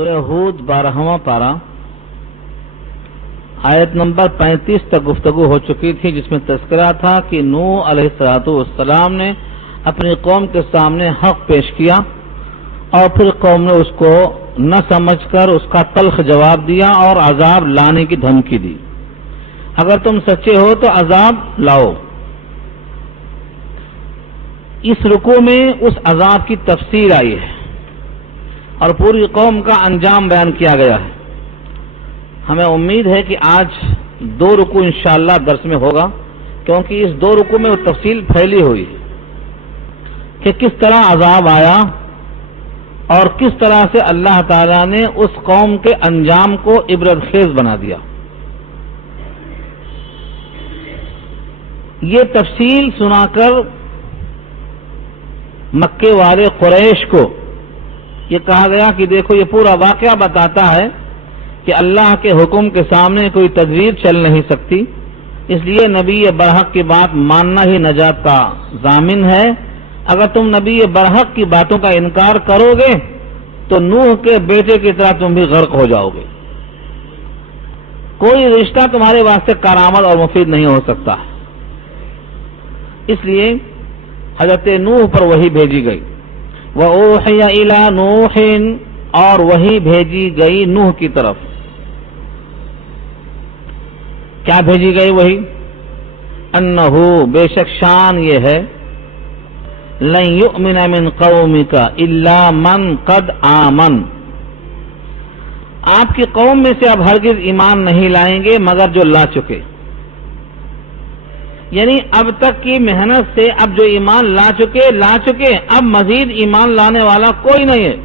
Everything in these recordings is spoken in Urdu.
سورہ ہود 12واں پارہ آیت نمبر 35 تک گفتگو ہو چکی تھی، جس میں تذکرہ تھا کہ نوح علیہ السلام نے اپنی قوم کے سامنے حق پیش کیا اور پھر قوم نے اس کو نہ سمجھ کر اس کا تلخ جواب دیا اور عذاب لانے کی دھمکی دی۔ اگر تم سچے ہو تو عذاب لاؤ۔ اس رکوع میں اس عذاب کی تفسیر آئی ہے اور پوری قوم کا انجام بیان کیا گیا ہے۔ ہمیں امید ہے کہ آج 2 رکوع انشاءاللہ درس میں ہوگا، کیونکہ اس 2 رکوع میں وہ تفصیل پھیلی ہوئی ہے کہ کس طرح عذاب آیا اور کس طرح سے اللہ تعالی نے اس قوم کے انجام کو عبرت خیز بنا دیا۔ یہ تفصیل سنا کر مکے والے قریش کو یہ کہا گیا کہ دیکھو یہ پورا واقعہ بتاتا ہے کہ اللہ کے حکم کے سامنے کوئی تدبیر چل نہیں سکتی، اس لیے نبی برحق کی بات ماننا ہی نجات کا ضامن ہے۔ اگر تم نبی برحق کی باتوں کا انکار کرو گے تو نوح کے بیٹے کی طرح تم بھی غرق ہو جاؤ گے۔ کوئی رشتہ تمہارے واسطے کارآمد اور مفید نہیں ہو سکتا، اس لیے حضرت نوح پر وحی بھیجی گئی۔ وَأُوحِيَ إِلَى نُوحٍ، اور وحی بھیجی گئی نوح کی طرف۔ کیا بھیجی گئی وحی؟ اَنَّهُ، بے شک شان یہ ہے، لَن يُؤْمِنَ مِن قَوْمِكَ إِلَّا مَن قَدْ آمَن، آپ کی قوم میں سے اب ہرگز ایمان نہیں لائیں گے مگر جو لا چکے، یعنی اب تک کی محنت سے اب جو ایمان لا چکے، اب مزید ایمان لانے والا کوئی نہیں ہے،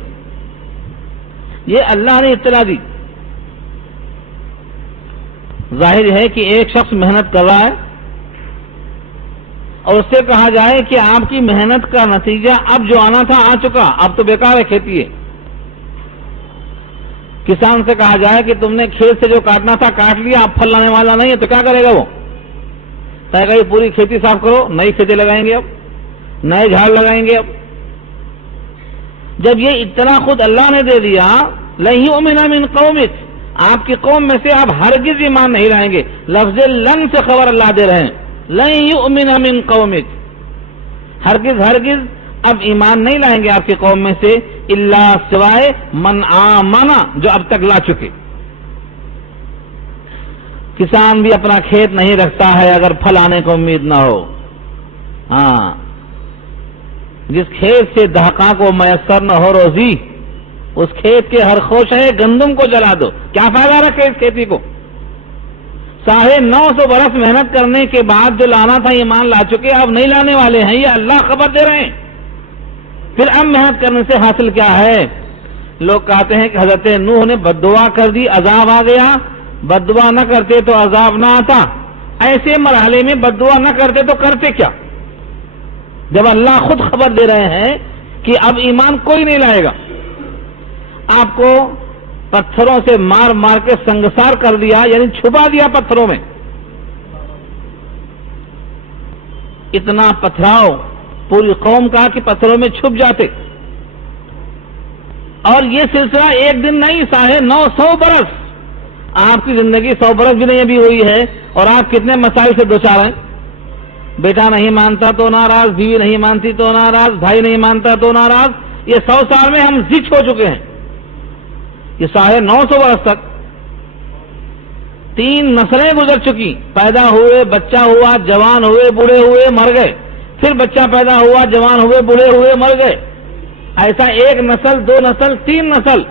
یہ اللہ نے اطلاع دی۔ ظاہر ہے کہ ایک شخص محنت کر رہا ہے اور اس سے کہا جائے کہ آپ کی محنت کا نتیجہ اب جو آنا تھا آ چکا، اب تو بیکار ہے کھیتی ہے۔ کسان سے کہا جائے کہ تم نے کھیت سے جو کاٹنا تھا کاٹ لیا، اب پھل لانے والا نہیں ہے، تو کیا کرے گا وہ؟ کہے گا یہ پوری کھیتی صاف کرو، نئی کھیتی لگائیں گے، اب نئے جھاڑ لگائیں گے۔ اب جب یہ اطلاع خود اللہ نے دے دیا، لَن يُؤْمِنَ مِن قَوْمِكَ، آپ کی قوم میں سے آپ ہرگز ایمان نہیں لائیں گے، لفظ لن سے خبر اللہ دے رہے ہیں، لَن يُؤْمِنَ مِن قَوْمِكَ، ہرگز اب ایمان نہیں لائیں گے آپ کی قوم میں سے، الا سوائے من آمن، جو اب تک لا چکے۔ کسان بھی اپنا کھیت نہیں رکھتا ہے اگر پھل آنے کو امید نہ ہو۔ ہاں، جس کھیت سے دہقاں کو میسر نہ ہو روزی، اس کھیت کے ہر خوشے گندم کو جلا دو، کیا فائدہ رکھے اس کھیتی کو؟ 950 برس محنت کرنے کے بعد جو لانا تھا ایمان لا چکے، اب نہیں لانے والے ہیں، یہ اللہ خبر دے رہے ہیں۔ پھر اب محنت کرنے سے حاصل کیا ہے؟ لوگ کہتے ہیں کہ حضرت نوح نے بد دعا کر دی، عذاب آ گیا، بد دعا نہ کرتے تو عذاب نہ آتا۔ ایسے مرحلے میں بد دعا نہ کرتے تو کرتے کیا، جب اللہ خود خبر دے رہے ہیں کہ اب ایمان کوئی نہیں لائے گا؟ آپ کو پتھروں سے مار مار کے سنگسار کر دیا، یعنی چھپا دیا پتھروں میں، اتنا پتھراؤ پوری قوم کا کہ پتھروں میں چھپ جاتے۔ اور یہ سلسلہ ایک دن نہیں، 950 برس، آپ کی زندگی 100 برس بھی نہیں ابھی ہوئی ہے، اور آپ کتنے مسائل سے دوچار ہیں۔ بیٹا نہیں مانتا تو ناراض، بیوی نہیں مانتی تو ناراض، بھائی نہیں مانتا تو ناراض۔ یہ 100 سال میں ہم زچ ہو چکے ہیں، یہ 950 برس تک 3 نسلیں گزر چکی، پیدا ہوئے، بچہ ہوا، جوان ہوئے، بوڑھے ہوئے، مر گئے، پھر بچہ پیدا ہوا، جوان ہوئے، بوڑھے ہوئے، مر گئے۔ ایسا 1 نسل، 2 نسل، 3 نسل،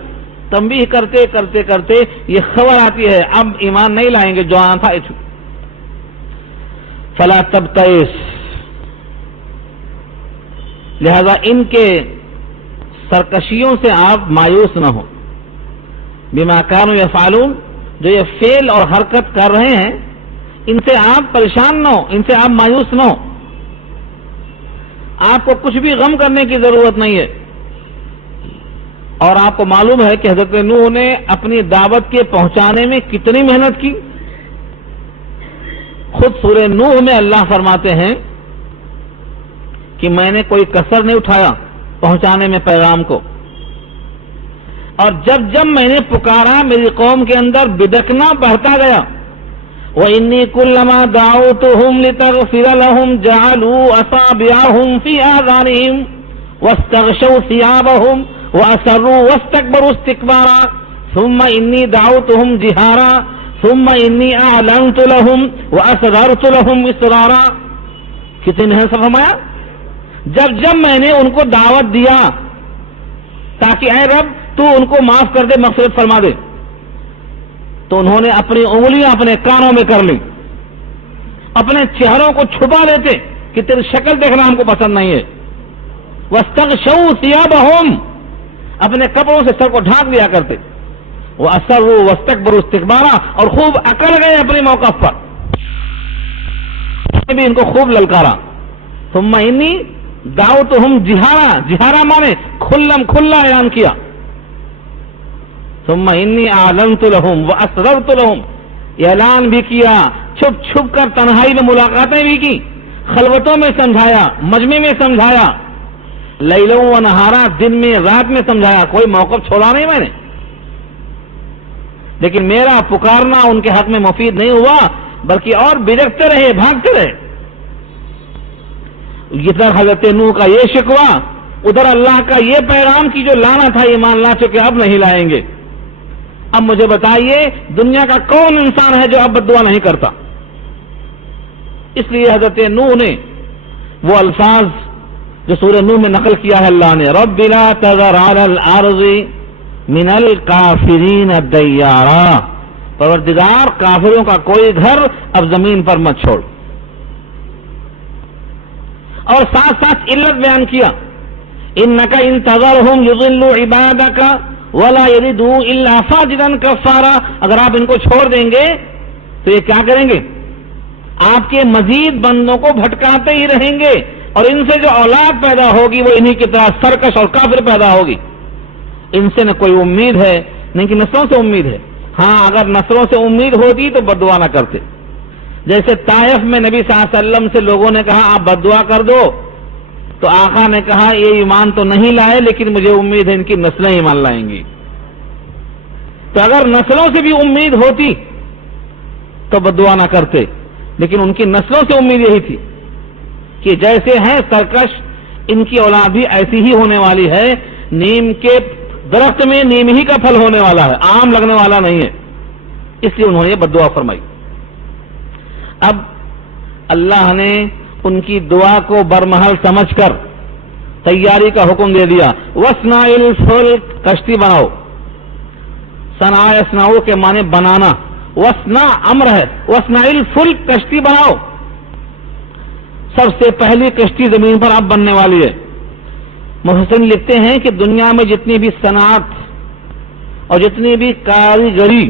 تنبیہ کرتے کرتے کرتے یہ خبر آتی ہے اب ایمان نہیں لائیں گے، جو آنا تھا۔ فلا تبتئس، لہذا ان کے سرکشیوں سے آپ مایوس نہ ہو، بما کانوا یفعلون، جو یہ فعل اور حرکت کر رہے ہیں ان سے آپ پریشان نہ ہو، ان سے آپ مایوس نہ ہو، آپ کو کچھ بھی غم کرنے کی ضرورت نہیں ہے۔ اور آپ کو معلوم ہے کہ حضرت نوح نے اپنی دعوت کے پہنچانے میں کتنی محنت کی۔ خود سورہ نوح میں اللہ فرماتے ہیں کہ میں نے کوئی کسر نہیں اٹھایا پہنچانے میں پیغام کو۔ اور جب جب میں نے پکارا میری قوم کے اندر بدکنا بڑھتا گیا. وَإِنِّي كُلَّمَا دَعَوْتُهُمْ لِتَغْفِرَ لَهُمْ جَعَلُوا أَصَابِعَهُمْ فِي آذَانِهِمْ وَاسْتَغْشَوْا ثِيَابَهُمْ وَأَسَرُّوا وَاسْتَكْبَرُوا اسْتِكْبَارًا ثُمَّ إِنِّي دَعَوْتُهُمْ جِهَارًا ثُمَّ إِنِّي أَعْلَنْتُ لَهُمْ وَأَسْرَرْتُ لَهُمْ إِسْرَارًا. کتنے ہیں سب فرمایا جب جب میں نے ان کو دعوت دیا تاکہ اے رب تو ان کو معاف کر دے, مغفرت فرما دے, تو انہوں نے اپنی انگلیاں اپنے کانوں میں کر لی, اپنے چہروں کو چھپا لیتے کہ تیری شکل دیکھنا ہم کو پسند نہیں ہے. واستغشوا ثيابهم, اپنے کپڑوں سے سر کو ڈھانک لیا کرتے. واسروا واستكبروا استكبارا, اور خوب اکڑ گئے اپنے موقف پر, بھی ان کو خوب للکارا. ثم انی دعوتهم جہارا, جہارا مانے کھلا اعلان کیا. ثم انی اعلنت لهم واسررت لهم, اعلان بھی کیا, چھپ چھپ کر تنہائی میں ملاقاتیں بھی کی, خلوتوں میں سمجھایا, مجمع میں سمجھایا, لیلا و نہارا, دن میں رات میں سمجھایا, کوئی موقف چھوڑا نہیں میں نے. لیکن میرا پکارنا ان کے حق میں مفید نہیں ہوا, بلکہ اور بھٹکتے رہے, بھاگتے رہے. ادھر حضرت نوح کا یہ شکوہ, ادھر اللہ کا یہ پیغام کی جو لانا تھا ایمان لا چکے اب نہیں لائیں گے. اب مجھے بتائیے دنیا کا کون انسان ہے جو اب بد دعا نہیں کرتا؟ اس لیے حضرت نوح نے وہ الفاظ جو سورہ نوح میں نقل کیا ہے اللہ نے, رب لا تذر علی الارض من الکافرین دیارا, پروردگار کافروں کا کوئی گھر اب زمین پر مت چھوڑ. اور ساتھ ساتھ علت بیان کیا, انک ان تذرہم یضلوا عبادک ولا یلدوا الا فاجرا کفارا, اگر آپ ان کو چھوڑ دیں گے تو یہ کیا کریں گے؟ آپ کے مزید بندوں کو بھٹکاتے ہی رہیں گے, اور ان سے جو اولاد پیدا ہوگی وہ انہی کی طرح سرکش اور کافر پیدا ہوگی. ان سے نہ کوئی امید ہے, نہیں کہ نسلوں سے امید ہے. ہاں اگر نسلوں سے امید ہوتی تو بد دعا نہ کرتے. جیسے طائف میں نبی صلی اللہ علیہ وسلم سے لوگوں نے کہا آپ بد دعا کر دو, تو آقا نے کہا یہ ایمان تو نہیں لائے لیکن مجھے امید ہے ان کی نسلیں ایمان لائیں گی. تو اگر نسلوں سے بھی امید ہوتی تو بد دعا نہ کرتے, لیکن ان کی نسلوں سے امید یہی تھی کہ جیسے ہیں سرکش, ان کی اولاد بھی ایسی ہی ہونے والی ہے. نیم کے درخت میں نیم ہی کا پھل ہونے والا ہے, آم لگنے والا نہیں ہے. اس لیے انہوں نے بد دعا فرمائی. اب اللہ نے ان کی دعا کو برمحل سمجھ کر تیاری کا حکم دے دیا. وَاصْنَعِ الْفُلْكَ, کشتی بناؤ. صنع یصنع کے معنی بنانا, وَاصْنَعْ امر ہے, وَاصْنَعِ الْفُلْكَ, کشتی بناؤ. سب سے پہلی کشتی زمین پر اب بننے والی ہے. محسن لکھتے ہیں کہ دنیا میں جتنی بھی صنعت اور جتنی بھی کاریگری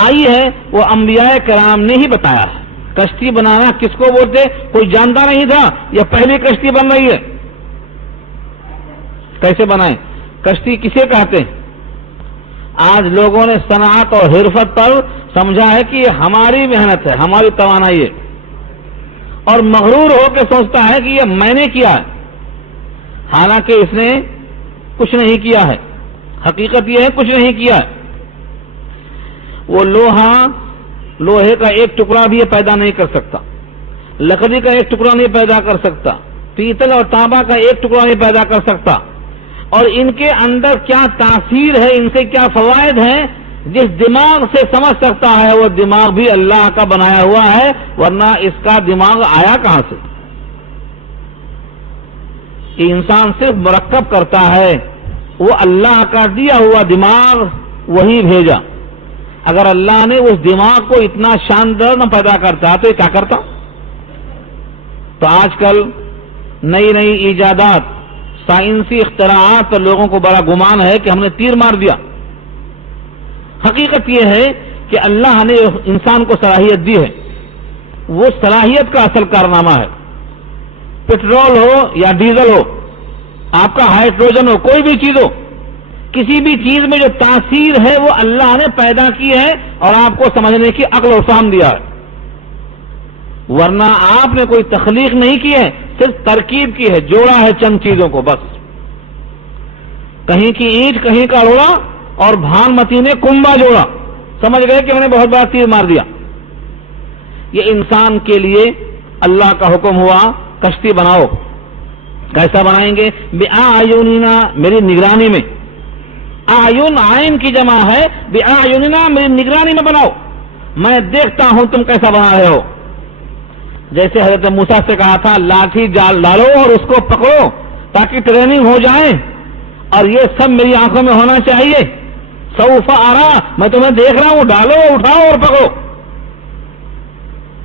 آئی ہے وہ انبیاء کرام نے ہی بتایا ہے. کشتی بنانا کس کو بولتے, کوئی جانتا نہیں تھا, یہ پہلی کشتی بن رہی ہے. کیسے بنائیں, کشتی کسے کہتے ہیں؟ آج لوگوں نے صنعت اور حرفت پر سمجھا ہے کہ یہ ہماری محنت ہے, ہماری توانائی ہے, اور مغرور ہو کے سوچتا ہے کہ یہ میں نے کیا ہے, حالانکہ اس نے کچھ نہیں کیا ہے. حقیقت یہ ہے کچھ نہیں کیا ہے. وہ لوہے کا ایک ٹکڑا بھی یہ پیدا نہیں کر سکتا, لکڑی کا ایک ٹکڑا نہیں پیدا کر سکتا, پیتل اور تانبا کا ایک ٹکڑا نہیں پیدا کر سکتا. اور ان کے اندر کیا تاثیر ہے, ان سے کیا فوائد ہیں, جس دماغ سے سمجھ سکتا ہے وہ دماغ بھی اللہ کا بنایا ہوا ہے, ورنہ اس کا دماغ آیا کہاں سے؟ کہ انسان صرف مرکب کرتا ہے, وہ اللہ کا دیا ہوا دماغ وہی بھیجا. اگر اللہ نے اس دماغ کو اتنا شاندار نہ پیدا کرتا تو یہ کیا کرتا؟ تو آج کل نئی نئی ایجادات, سائنسی اختراعات پر لوگوں کو بڑا گمان ہے کہ ہم نے تیر مار دیا. حقیقت یہ ہے کہ اللہ نے انسان کو صلاحیت دی ہے, وہ صلاحیت کا اصل کارنامہ ہے. پٹرول ہو یا ڈیزل ہو, آپ کا ہائیڈروجن ہو, کوئی بھی چیز ہو, کسی بھی چیز میں جو تاثیر ہے وہ اللہ نے پیدا کی ہے اور آپ کو سمجھنے کی عقل و فہم دیا ہے. ورنہ آپ نے کوئی تخلیق نہیں کی ہے, صرف ترکیب کی ہے, جوڑا ہے چند چیزوں کو بس. کہیں کی اینٹ کہیں کا روڑا اور بھانمتی نے کنبا جوڑا، سمجھ گئے کہ انہوں نے بہت بڑا تیر مار دیا۔ یہ انسان کے لیے اللہ کا حکم ہوا کشتی بناؤ۔ کیسا بنائیں گے؟ بِأَعْيُنِنَا، میری نگرانی میں۔ اعین عین کی جمع ہے، بِأَعْيُنِنَا، میری نگرانی میں بناؤ، میں دیکھتا ہوں تم کیسا بنا رہے ہو۔ جیسے حضرت موسیٰ سے کہا تھا لاٹھی جال ڈالو اور اس کو پکڑو تاکہ ٹریننگ ہو جائے، اور یہ سب میری آنکھوں میں ہونا چاہیے۔ سوف ارا، میں تمہیں دیکھ رہا ہوں، ڈالو اٹھاؤ اور پکڑو۔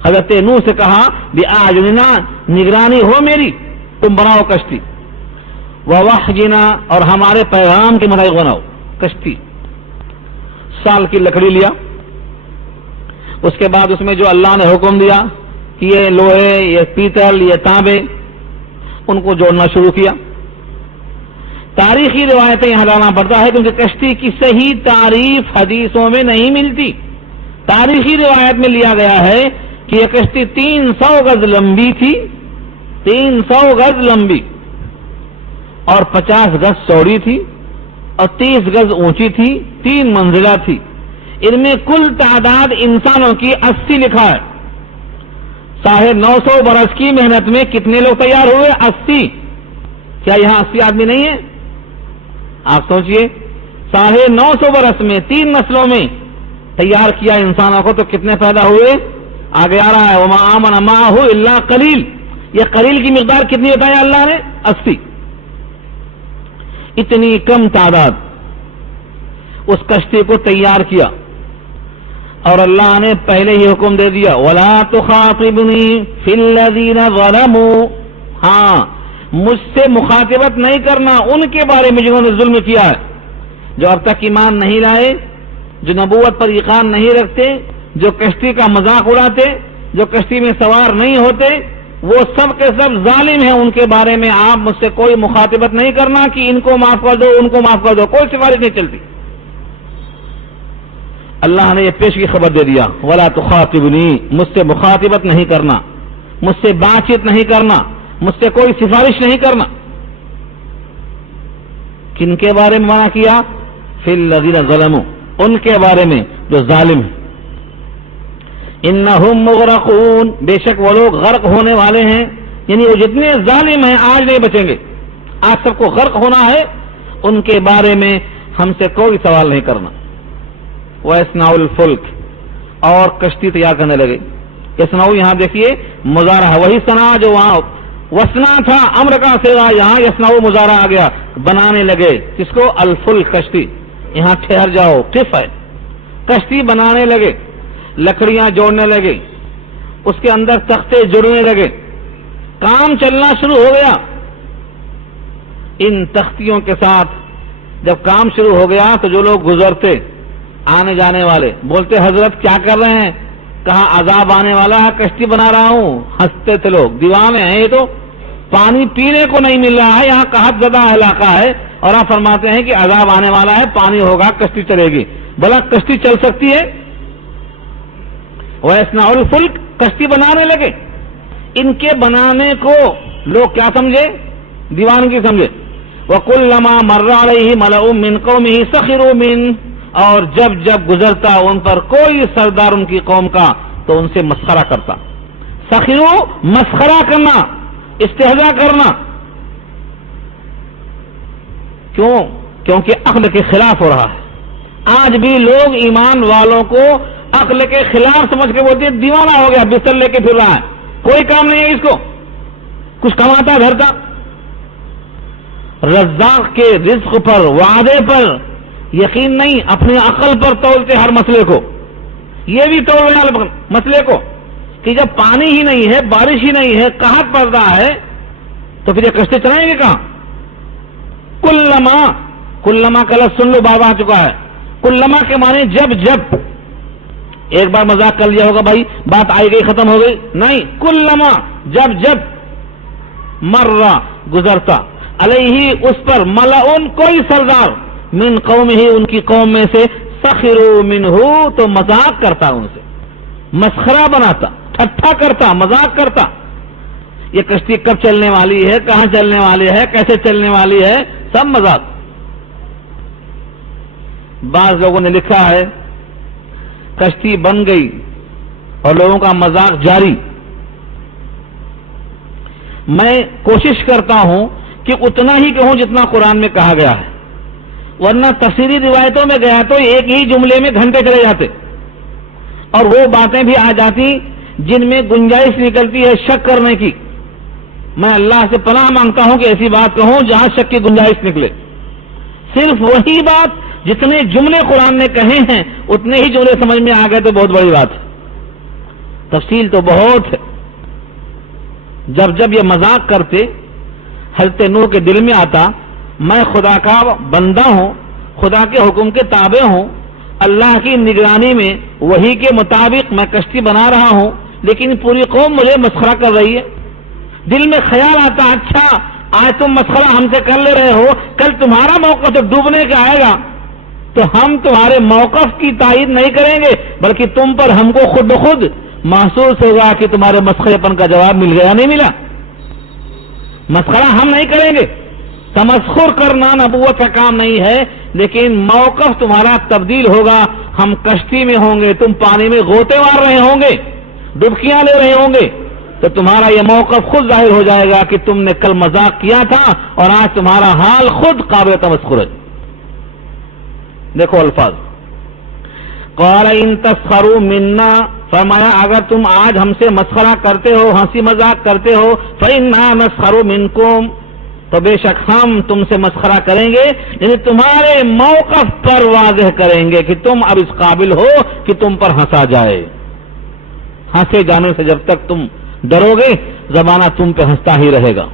حضرت نوح سے کہا بِأَعْيُنِنَا، نگرانی ہو میری، تم بناؤ کشتی۔ وَوَحْيِنَا، اور ہمارے پیغام کے مطابق بناؤ کشتی۔ سال کی لکڑی لیا، اس کے بعد اس میں جو اللہ نے حکم دیا کہ یہ لوہے، یہ پیتل، یہ تانبے، ان کو جوڑنا شروع کیا۔ تاریخی روایتیں یہاں لانا پڑتا ہے کیونکہ کشتی کی صحیح تعریف حدیثوں میں نہیں ملتی۔ تاریخی روایت میں لیا گیا ہے کہ یہ کشتی 300 گز لمبی تھی، 300 گز لمبی، اور 50 گز چوڑی تھی، اور 30 گز اونچی تھی، 3 منزلہ تھی۔ ان میں کل تعداد انسانوں کی 80 لکھا ہے۔ 950 برس کی محنت میں کتنے لوگ تیار ہوئے؟ 80۔ کیا یہاں 80 آدمی نہیں ہیں؟ آپ سوچئے 950 برس میں 3 نسلوں میں تیار کیا انسانوں کو، تو کتنے پیدا ہوئے؟ آگے آ رہا ہے وَمَا آمَنَ مَعَهُ إِلَّا قَلِيلٌ، یہ قلیل کی مقدار کتنی بتایا اللہ نے؟ 80۔ اتنی کم تعداد اس کشتی کو تیار کیا، اور اللہ نے پہلے ہی حکم دے دیا وَلَا تُخَاطِبْنِي فِي الَّذِينَ ظَلَمُوا، ہاں مجھ سے مخاطبت نہیں کرنا ان کے بارے میں جنہوں نے ظلم کیا ہے، جو اب تک ایمان نہیں لائے، جو نبوت پر یقین نہیں رکھتے، جو کشتی کا مذاق اڑاتے، جو کشتی میں سوار نہیں ہوتے، وہ سب کے سب ظالم ہیں، ان کے بارے میں آپ مجھ سے کوئی مخاطبت نہیں کرنا کہ ان کو معاف کر دو، ان کو معاف کر دو، کوئی سفارش نہیں چلتی۔ اللہ نے یہ پیشگی خبر دے دیا وَلَا تُخَاطِبْنِي، مجھ سے مخاطبت نہیں کرنا، مجھ سے بات چیت نہیں کرنا، مجھ سے کوئی سفارش نہیں کرنا۔ کن کے بارے میں منع کیا؟ فِي الَّذِينَ ظَلَمُوا، ان کے بارے میں جو ظالم ہیں۔ انہم مغرقون، بے شک وہ لوگ غرق ہونے والے ہیں، یعنی وہ جتنے ظالم ہیں آج نہیں بچیں گے، آج سب کو غرق ہونا ہے، ان کے بارے میں ہم سے کوئی سوال نہیں کرنا۔ وَيَصْنَعُ الْفُلْكَ، اور کشتی تیار کرنے لگے۔ یصنعو یہاں دیکھیے مضارع، وہی صنع جو وہاں وصنا تھا امر کا صیغہ، یہاں یصنعو مضارع آ گیا، بنانے لگے۔ کس کو؟ الفلک، کشتی۔ یہاں ٹھہر جاؤ، قف ہے، کشتی بنانے لگے، لکڑیاں جوڑنے لگے، اس کے اندر تختے جڑنے لگے، کام چلنا شروع ہو گیا۔ ان تختیوں کے ساتھ جب کام شروع ہو گیا تو جو لوگ گزرتے، آنے جانے والے، بولتے حضرت کیا کر رہے ہیں؟ کہا عذاب آنے والا ہے، کشتی بنا رہا ہوں۔ ہنستے تھے لوگ، دیوانے ہیں یہ تو، پانی پینے کو نہیں مل رہا ہے، یہاں قحط زدہ علاقہ ہے، اور آپ فرماتے ہیں کہ عذاب آنے والا ہے، پانی ہوگا، کشتی چلے گی۔ بھلا کشتی چل سکتی ہے؟ وَيَصْنَعُ الْفُلْكَ، کشتی بنانے لگے۔ ان کے بنانے کو لوگ کیا سمجھے؟ دیوانگی سمجھے۔ وَكُلَّمَا مَرَّ عَلَيْهِ مَلَأٌ مِّن قَوْمِهِ سَخِرُوا مِنْهُ، اور جب جب گزرتا ان پر کوئی سردار ان کی قوم کا تو ان سے مسخرہ کرتا۔ سخروا، مسخرہ کرنا، استہزاء کرنا۔ کیوں؟ کیونکہ عقل کے خلاف ہو رہا ہے۔ آج بھی لوگ ایمان والوں کو عقل کے خلاف سمجھ کے بولتے ہیں دیوانہ ہو گیا، بستر لے کے پھر رہا ہے، کوئی کام نہیں ہے اس کو، کچھ کماتا دھرتا۔ رزاق کے رزق پر، وعدے پر یقین نہیں، اپنی عقل پر تولتے ہر مسئلے کو۔ یہ بھی تولنے والے مسئلے کو کہ جب پانی ہی نہیں ہے، بارش ہی نہیں ہے، قحط پڑ رہا ہے، تو پھر یہ کشتی چلائیں گے کہاں؟ کلما کا لفظ سن لو، بار بار آ چکا ہے۔ کلما کے معنی جب جب، ایک بار مذاق کر لیا ہوگا بھائی، بات آئی گئی ختم ہو گئی، نہیں، کلما جب جب، مرہ گزرتا، علیہ اس پر، ملعون کوئی سردار، من قومہ ان کی قوم میں سے، سخروا منہ تو مذاق کرتا ان سے، مسخرہ بناتا، ٹھٹھا کرتا، مذاق کرتا۔ یہ کشتی کب چلنے والی ہے، کہاں چلنے والی ہے، کیسے چلنے والی ہے، سب مذاق۔ بعض لوگوں نے لکھا ہے کشتی بن گئی اور لوگوں کا مذاق جاری. میں کوشش کرتا ہوں کہ اتنا ہی کہوں جتنا قرآن میں کہا گیا ہے، ورنہ تفسیری روایتوں میں گیا تو ایک ہی جملے میں گھنٹے چلے جاتے اور وہ باتیں بھی آ جاتی جن میں گنجائش نکلتی ہے شک کرنے کی. میں اللہ سے پناہ مانگتا ہوں کہ ایسی بات کہوں جہاں شک کی گنجائش نکلے. صرف وہی بات جتنے جملے قرآن نے کہے ہیں اتنے ہی جملے سمجھ میں آ گئے تو بہت بڑی بات ہے. تفصیل تو بہت ہے. جب یہ مذاق کرتے حضرت نوح کے دل میں آتا میں خدا کا بندہ ہوں، خدا کے حکم کے تابع ہوں، اللہ کی نگرانی میں وہی کے مطابق میں کشتی بنا رہا ہوں، لیکن پوری قوم مجھے مسخرہ کر رہی ہے. دل میں خیال آتا اچھا آج تم مسخرہ ہم سے کر لے رہے ہو، کل تمہارا موقف جب ڈوبنے کا آئے گا تو ہم تمہارے موقف کی تائید نہیں کریں گے بلکہ تم پر ہم کو خود بخود محسوس ہوگا کہ تمہارے مسخرے پن کا جواب مل گیا نہیں ملا. مسخرہ ہم نہیں کریں گے، تمسخر کرنا نبوت کا کام نہیں ہے، لیکن موقف تمہارا تبدیل ہوگا. ہم کشتی میں ہوں گے، تم پانی میں غوطے مار رہے ہوں گے، ڈبکیاں لے رہے ہوں گے، تو تمہارا یہ موقف خود ظاہر ہو جائے گا کہ تم نے کل مذاق کیا تھا اور آج تمہارا حال خود قابل تمسخر ہے. دیکھو الفاظ، قال ان تسخروا منا، فرمایا اگر تم آج ہم سے مسخرہ کرتے ہو، ہنسی مذاق کرتے ہو، فإنا نسخر منکم، تو بے شک ہم تم سے مسخرہ کریں گے، یعنی تمہارے موقف پر واضح کریں گے کہ تم اب اس قابل ہو کہ تم پر ہنسا جائے. ہنسے جانے سے جب تک تم ڈرو گے زمانہ تم پہ ہنستا ہی رہے گا.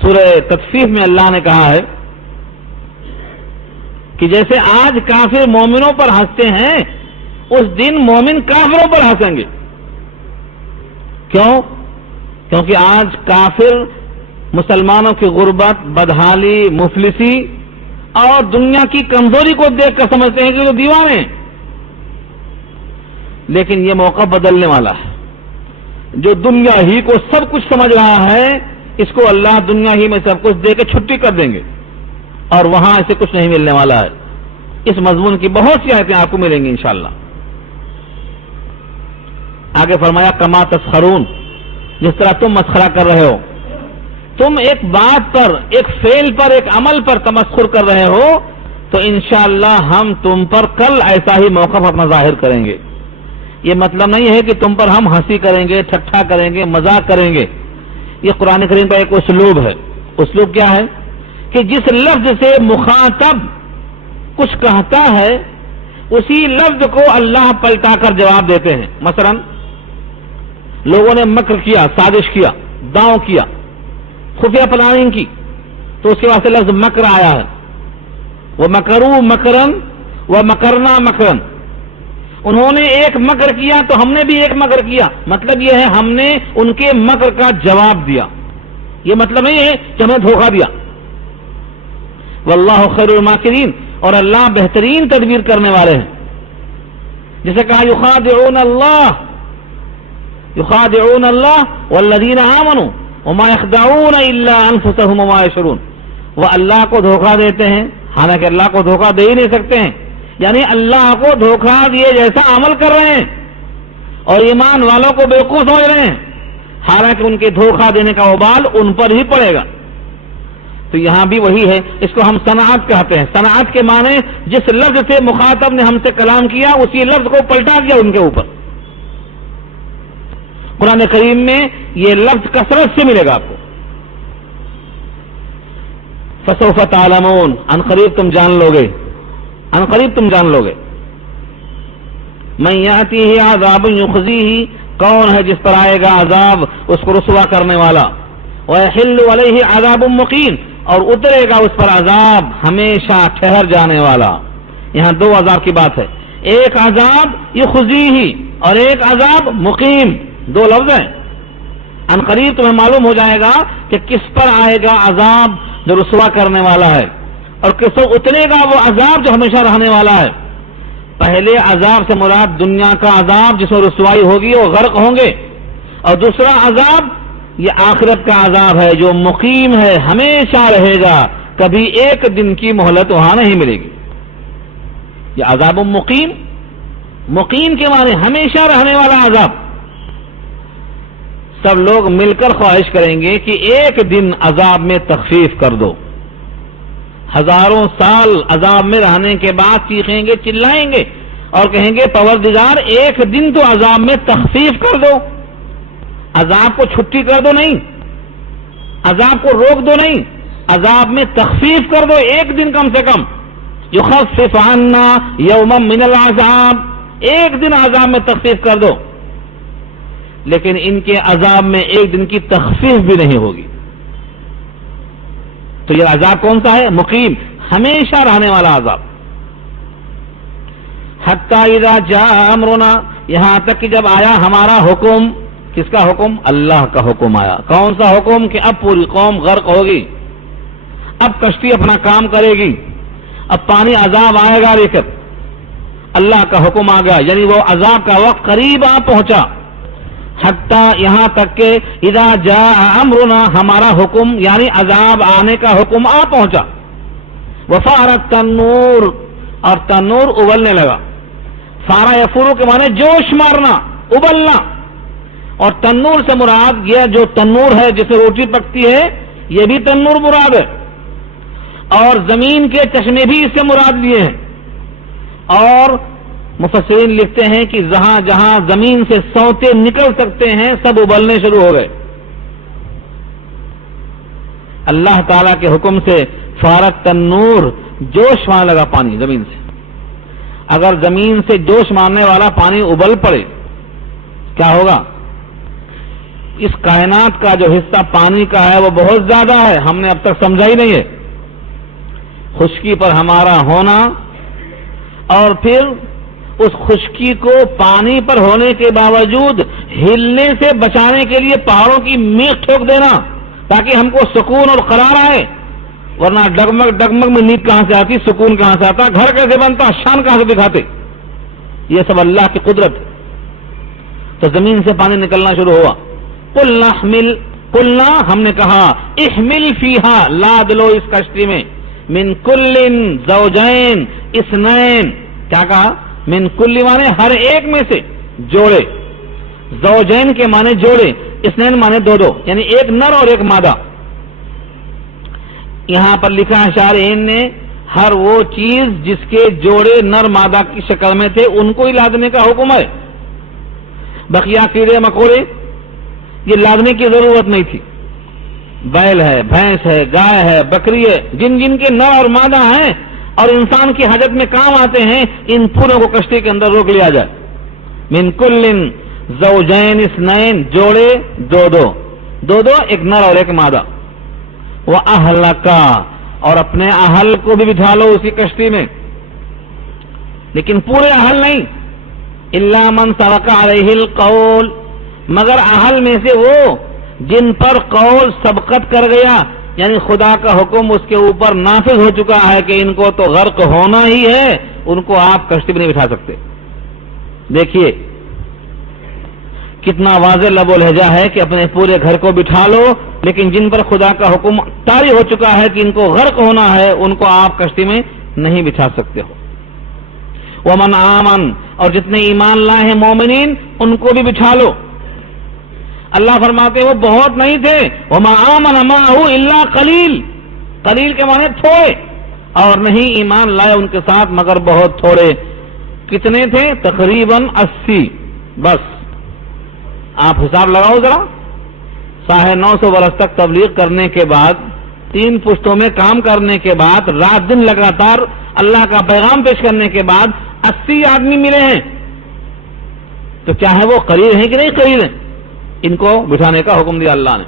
سورہ تطفیف میں اللہ نے کہا ہے کہ جیسے آج کافر مومنوں پر ہنستے ہیں اس دن مومن کافروں پر ہنسیں گے. کیوں؟ کیونکہ آج کافر مسلمانوں کی غربت، بدحالی، مفلسی اور دنیا کی کمزوری کو دیکھ کر سمجھتے ہیں کہ وہ دیوانے ہیں. لیکن یہ موقع بدلنے والا ہے. جو دنیا ہی کو سب کچھ سمجھ رہا ہے اس کو اللہ دنیا ہی میں سب کچھ دے کے چھٹی کر دیں گے اور وہاں اسے کچھ نہیں ملنے والا ہے. اس مضمون کی بہت سی آیتیں آپ کو ملیں گی انشاءاللہ. آگے فرمایا کما تسخرون، جس طرح تم مسخرہ کر رہے ہو، تم ایک بات پر، ایک فعل پر، ایک عمل پر تمسخر کر رہے ہو تو انشاءاللہ ہم تم پر کل ایسا ہی موقف اپنا ظاہر کریں گے. یہ مطلب نہیں ہے کہ تم پر ہم ہنسی کریں گے، ٹھٹھا کریں گے، مذاق کریں گے. یہ قرآن کریم کا ایک اسلوب ہے. اسلوب کیا ہے کہ جس لفظ سے مخاطب کچھ کہتا ہے اسی لفظ کو اللہ پلٹا کر جواب دیتے ہیں. مثلا لوگوں نے مکر کیا، سازش کیا، داؤں کیا، خفیہ پلاننگ کی، تو اس کے واسطے لفظ مکر آیا ہے. وہ مکروا مکرن و مکرنا مکرن، انہوں نے ایک مکر کیا تو ہم نے بھی ایک مکر کیا. مطلب یہ ہے ہم نے ان کے مکر کا جواب دیا. یہ مطلب نہیں ہے کہ ہمیں دھوکہ دیا. واللہ خیر الماکرین، اور اللہ بہترین تدبیر کرنے والے ہیں. جسے کہا یخادعون اللہ والذین آمنوا وما یخدعون الا انفسهم وما یشعرون. وہ اللہ کو دھوکہ دیتے ہیں حالانکہ اللہ کو دھوکہ دے ہی نہیں سکتے ہیں، یعنی اللہ کو دھوکہ دیے جیسا عمل کر رہے ہیں اور ایمان والوں کو بیوقوف سمجھ رہے ہیں، حالانکہ ان کے دھوکہ دینے کا وبال ان پر ہی پڑے گا. تو یہاں بھی وہی ہے. اس کو ہم صنعت کہتے ہیں. صنعت کے معنی جس لفظ سے مخاطب نے ہم سے کلام کیا اسی لفظ کو پلٹا دیا ان کے اوپر. قرآن کریم میں یہ لفظ کثرت سے ملے گا آپ کو. فسوف تعلمون، ان قریب تم جان لو گے، ان قریب تم جان لو گے. من یاتیہ عذاب یخزیہ، کون ہے جس پر آئے گا عذاب اس کو رسوا کرنے والا. ویحل علیہ عذاب مقیم، اور اترے گا اس پر عذاب ہمیشہ ٹھہر جانے والا. یہاں دو عذاب کی بات ہے، ایک عذاب یخزیہ اور ایک عذاب مقیم. دو لفظ ہیں. ان قریب تمہیں معلوم ہو جائے گا کہ کس پر آئے گا عذاب جو رسوا کرنے والا ہے اور کس پر اترے گا وہ عذاب جو ہمیشہ رہنے والا ہے. پہلے عذاب سے مراد دنیا کا عذاب جس میں رسوائی ہوگی وہ غرق ہوں گے، اور دوسرا عذاب یہ آخرت کا عذاب ہے جو مقیم ہے، ہمیشہ رہے گا، کبھی ایک دن کی مہلت وہاں نہیں ملے گی. یہ عذاب مقیم، مقیم کے معنی ہمیشہ رہنے والا عذاب. سب لوگ مل کر خواہش کریں گے کہ ایک دن عذاب میں تخفیف کر دو. ہزاروں سال عذاب میں رہنے کے بعد چیخیں گے، چلائیں گے اور کہیں گے پروردگار ایک دن تو عذاب میں تخفیف کر دو، عذاب کو چھٹی کر دو نہیں، عذاب کو روک دو نہیں، عذاب میں تخفیف کر دو ایک دن کم سے کم. یخفف عنا یوما من العذاب، ایک دن عذاب میں تخفیف کر دو. لیکن ان کے عذاب میں ایک دن کی تخفیف بھی نہیں ہوگی. تو یہ عذاب کون سا ہے؟ مقیم، ہمیشہ رہنے والا عذاب. حتی اذا جاء امرنا، یہاں تک کہ جب آیا ہمارا حکم. کس کا حکم؟ اللہ کا حکم آیا. کون سا حکم؟ کہ اب پوری قوم غرق ہوگی، اب کشتی اپنا کام کرے گی، اب پانی عذاب آئے گا. لیکن اللہ کا حکم آ گیا، یعنی وہ عذاب کا وقت قریب آ پہنچا. حتی یہاں تک کہ اذا جاء امرنا، ہمارا حکم یعنی عذاب آنے کا حکم آ پہنچا. وفارت تنور، اور تنور ابلنے لگا. فارا یفورو کے معنی جوش مارنا، ابلنا. اور تنور سے مراد یہ جو تنور ہے جس میں روٹی پکتی ہے یہ بھی تنور مراد ہے. اور زمین کے چشمے بھی اس سے مراد لیے ہیں. اور مفسرین لکھتے ہیں کہ جہاں جہاں زمین سے سوتے نکل سکتے ہیں سب ابلنے شروع ہو گئے. اللہ تعالی کے حکم سے فارت تنور، جوش مارنے لگا پانی زمین سے. اگر زمین سے جوش مارنے والا پانی ابل پڑے کیا ہوگا؟ اس کائنات کا جو حصہ پانی کا ہے وہ بہت زیادہ ہے، ہم نے اب تک سمجھا ہی نہیں ہے. خشکی پر ہمارا ہونا اور پھر اس خشکی کو پانی پر ہونے کے باوجود ہلنے سے بچانے کے لیے پہاڑوں کی میخ ٹھوک دینا تاکہ ہم کو سکون اور قرار آئے. ورنہ ڈگمگ ڈگمگ میں نیند کہاں سے آتی، سکون کہاں سے آتا، گھر کیسے بنتا، شان کہاں سے دکھاتے. یہ سب اللہ کی قدرت. تو زمین سے پانی نکلنا شروع ہوا. قلنا ہم نے کہا احمل فیہا، لاد لو اس کشتی میں، من کل زوجین اثنین. کیا کہا؟ من کل مانے ہر ایک میں سے، جوڑے. زوجین کے مانے جوڑے، اثنین مانے دو دو، یعنی ایک نر اور ایک مادہ. یہاں پر لکھا شارحین نے ہر وہ چیز جس کے جوڑے نر مادہ کی شکل میں تھے ان کو ہی لادنے کا حکم ہے. بقیہ کیڑے مکوڑے یہ لادنے کی ضرورت نہیں تھی. بیل ہے، بھینس ہے، گائے ہے، بکری ہے، جن جن کے نر اور مادہ ہیں اور انسان کی حاجت میں کام آتے ہیں، ان پوروں کو کشتی کے اندر روک لیا جائے. من کل زوجین اثنین، جوڑے دو دو، دو دو، ایک نر اور ایک مادہ. وَأَهْلَكَ، اور اپنے اہل کو بھی بٹھا لو اسی کشتی میں، لیکن پورے اہل نہیں. إِلَّا مَنْ سَبَقَ عَلَيْهِ الْقَوْلُ، مگر اہل میں سے وہ جن پر قول سبقت کر گیا، یعنی خدا کا حکم اس کے اوپر نافذ ہو چکا ہے کہ ان کو تو غرق ہونا ہی ہے، ان کو آپ کشتی میں نہیں بٹھا سکتے. دیکھیے کتنا واضح لب و لہجہ ہے کہ اپنے پورے گھر کو بٹھا لو، لیکن جن پر خدا کا حکم طاری ہو چکا ہے کہ ان کو غرق ہونا ہے ان کو آپ کشتی میں نہیں بٹھا سکتے ہو. ومن آمن، اور جتنے ایمان لائے ہیں مومنین ان کو بھی بٹھا لو. اللہ فرماتے وہ بہت نہیں تھے. وما آمن معه الا قلیل، قلیل کے معنی تھوڑے، اور نہیں ایمان لائے ان کے ساتھ مگر بہت تھوڑے. کتنے تھے؟ تقریباً 80. بس آپ حساب لگاؤ ذرا. 950 برس تک تبلیغ کرنے کے بعد، 3 پشتوں میں کام کرنے کے بعد، رات دن لگاتار اللہ کا پیغام پیش کرنے کے بعد 80 آدمی ملے ہیں. تو کیا ہے وہ قلیل ہیں کہ نہیں قلیل ہیں؟ ان کو بٹھانے کا حکم دیا اللہ نے.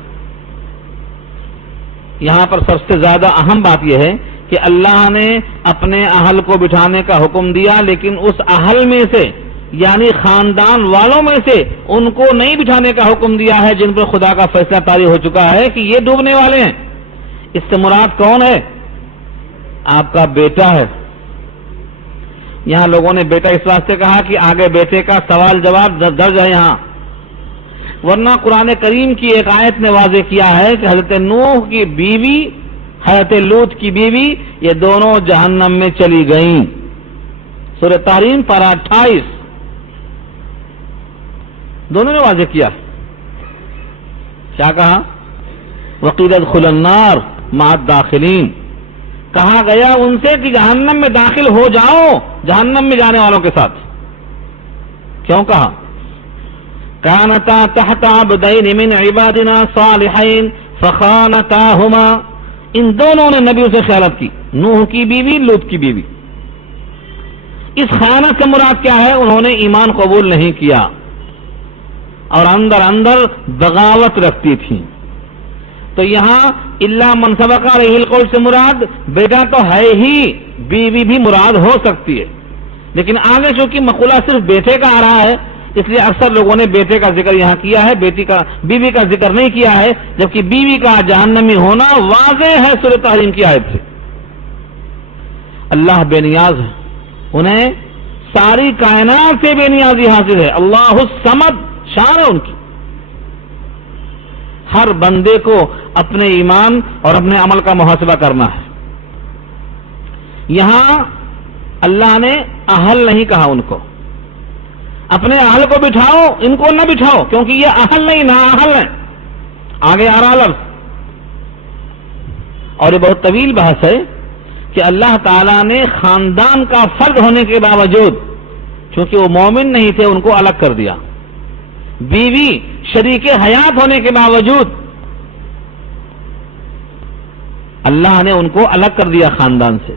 یہاں پر سب سے زیادہ اہم بات یہ ہے کہ اللہ نے اپنے اہل کو بٹھانے کا حکم دیا، لیکن اس اہل میں سے یعنی خاندان والوں میں سے ان کو نہیں بٹھانے کا حکم دیا ہے جن پر خدا کا فیصلہ طاری ہو چکا ہے کہ یہ ڈوبنے والے ہیں. اس سے مراد کون ہے؟ آپ کا بیٹا ہے. یہاں لوگوں نے بیٹا اس واسطے کہا کہ آگے بیٹے کا سوال جواب درج ہے یہاں، ورنہ قرآن کریم کی ایک آیت نے واضح کیا ہے کہ حضرت نوح کی بیوی، حضرت لوط کی بیوی، یہ دونوں جہنم میں چلی گئیں. سورہ تحریم پارہ 28 دونوں نے واضح کیا. کیا کہا؟ وقیل ادخلوا النار مع الداخلین. کہا گیا ان سے کہ جہنم میں داخل ہو جاؤ جہنم میں جانے والوں کے ساتھ. کیوں کہا؟ کانتا تحت عبدین من عبادنا صالحین فخانتاہما. ان دونوں نے نبیوں سے خیانت کی، نوح کی بیوی، لوط کی بیوی. اس خیانت سے مراد کیا ہے؟ انہوں نے ایمان قبول نہیں کیا اور اندر اندر بغاوت رکھتی تھی. تو یہاں الا من سبق علیہ القول سے مراد بیٹا تو ہے ہی، بیوی بھی مراد ہو سکتی ہے، لیکن آگے چونکہ مقولہ صرف بیٹے کا آ رہا ہے اس لیے اکثر لوگوں نے بیٹے کا ذکر یہاں کیا ہے، بیوی کا ذکر نہیں کیا ہے، جبکہ بیوی کا جہنمی ہونا واضح ہے سورہ تحریم کی آیت سے. اللہ بے نیاز ہے، انہیں ساری کائنات سے بے نیازی حاصل ہے. اللہ الصمد شان ہے ان کی. ہر بندے کو اپنے ایمان اور اپنے عمل کا محاسبہ کرنا ہے. یہاں اللہ نے اہل نہیں کہا ان کو. اپنے اہل کو بٹھاؤ، ان کو نہ بٹھاؤ، کیونکہ یہ اہل نہیں نہ اہل ہے. آگے آ رہا لفظ، اور یہ بہت طویل بحث ہے کہ اللہ تعالیٰ نے خاندان کا فرد ہونے کے باوجود چونکہ وہ مومن نہیں تھے ان کو الگ کر دیا. بیوی شریک حیات ہونے کے باوجود اللہ نے ان کو الگ کر دیا خاندان سے.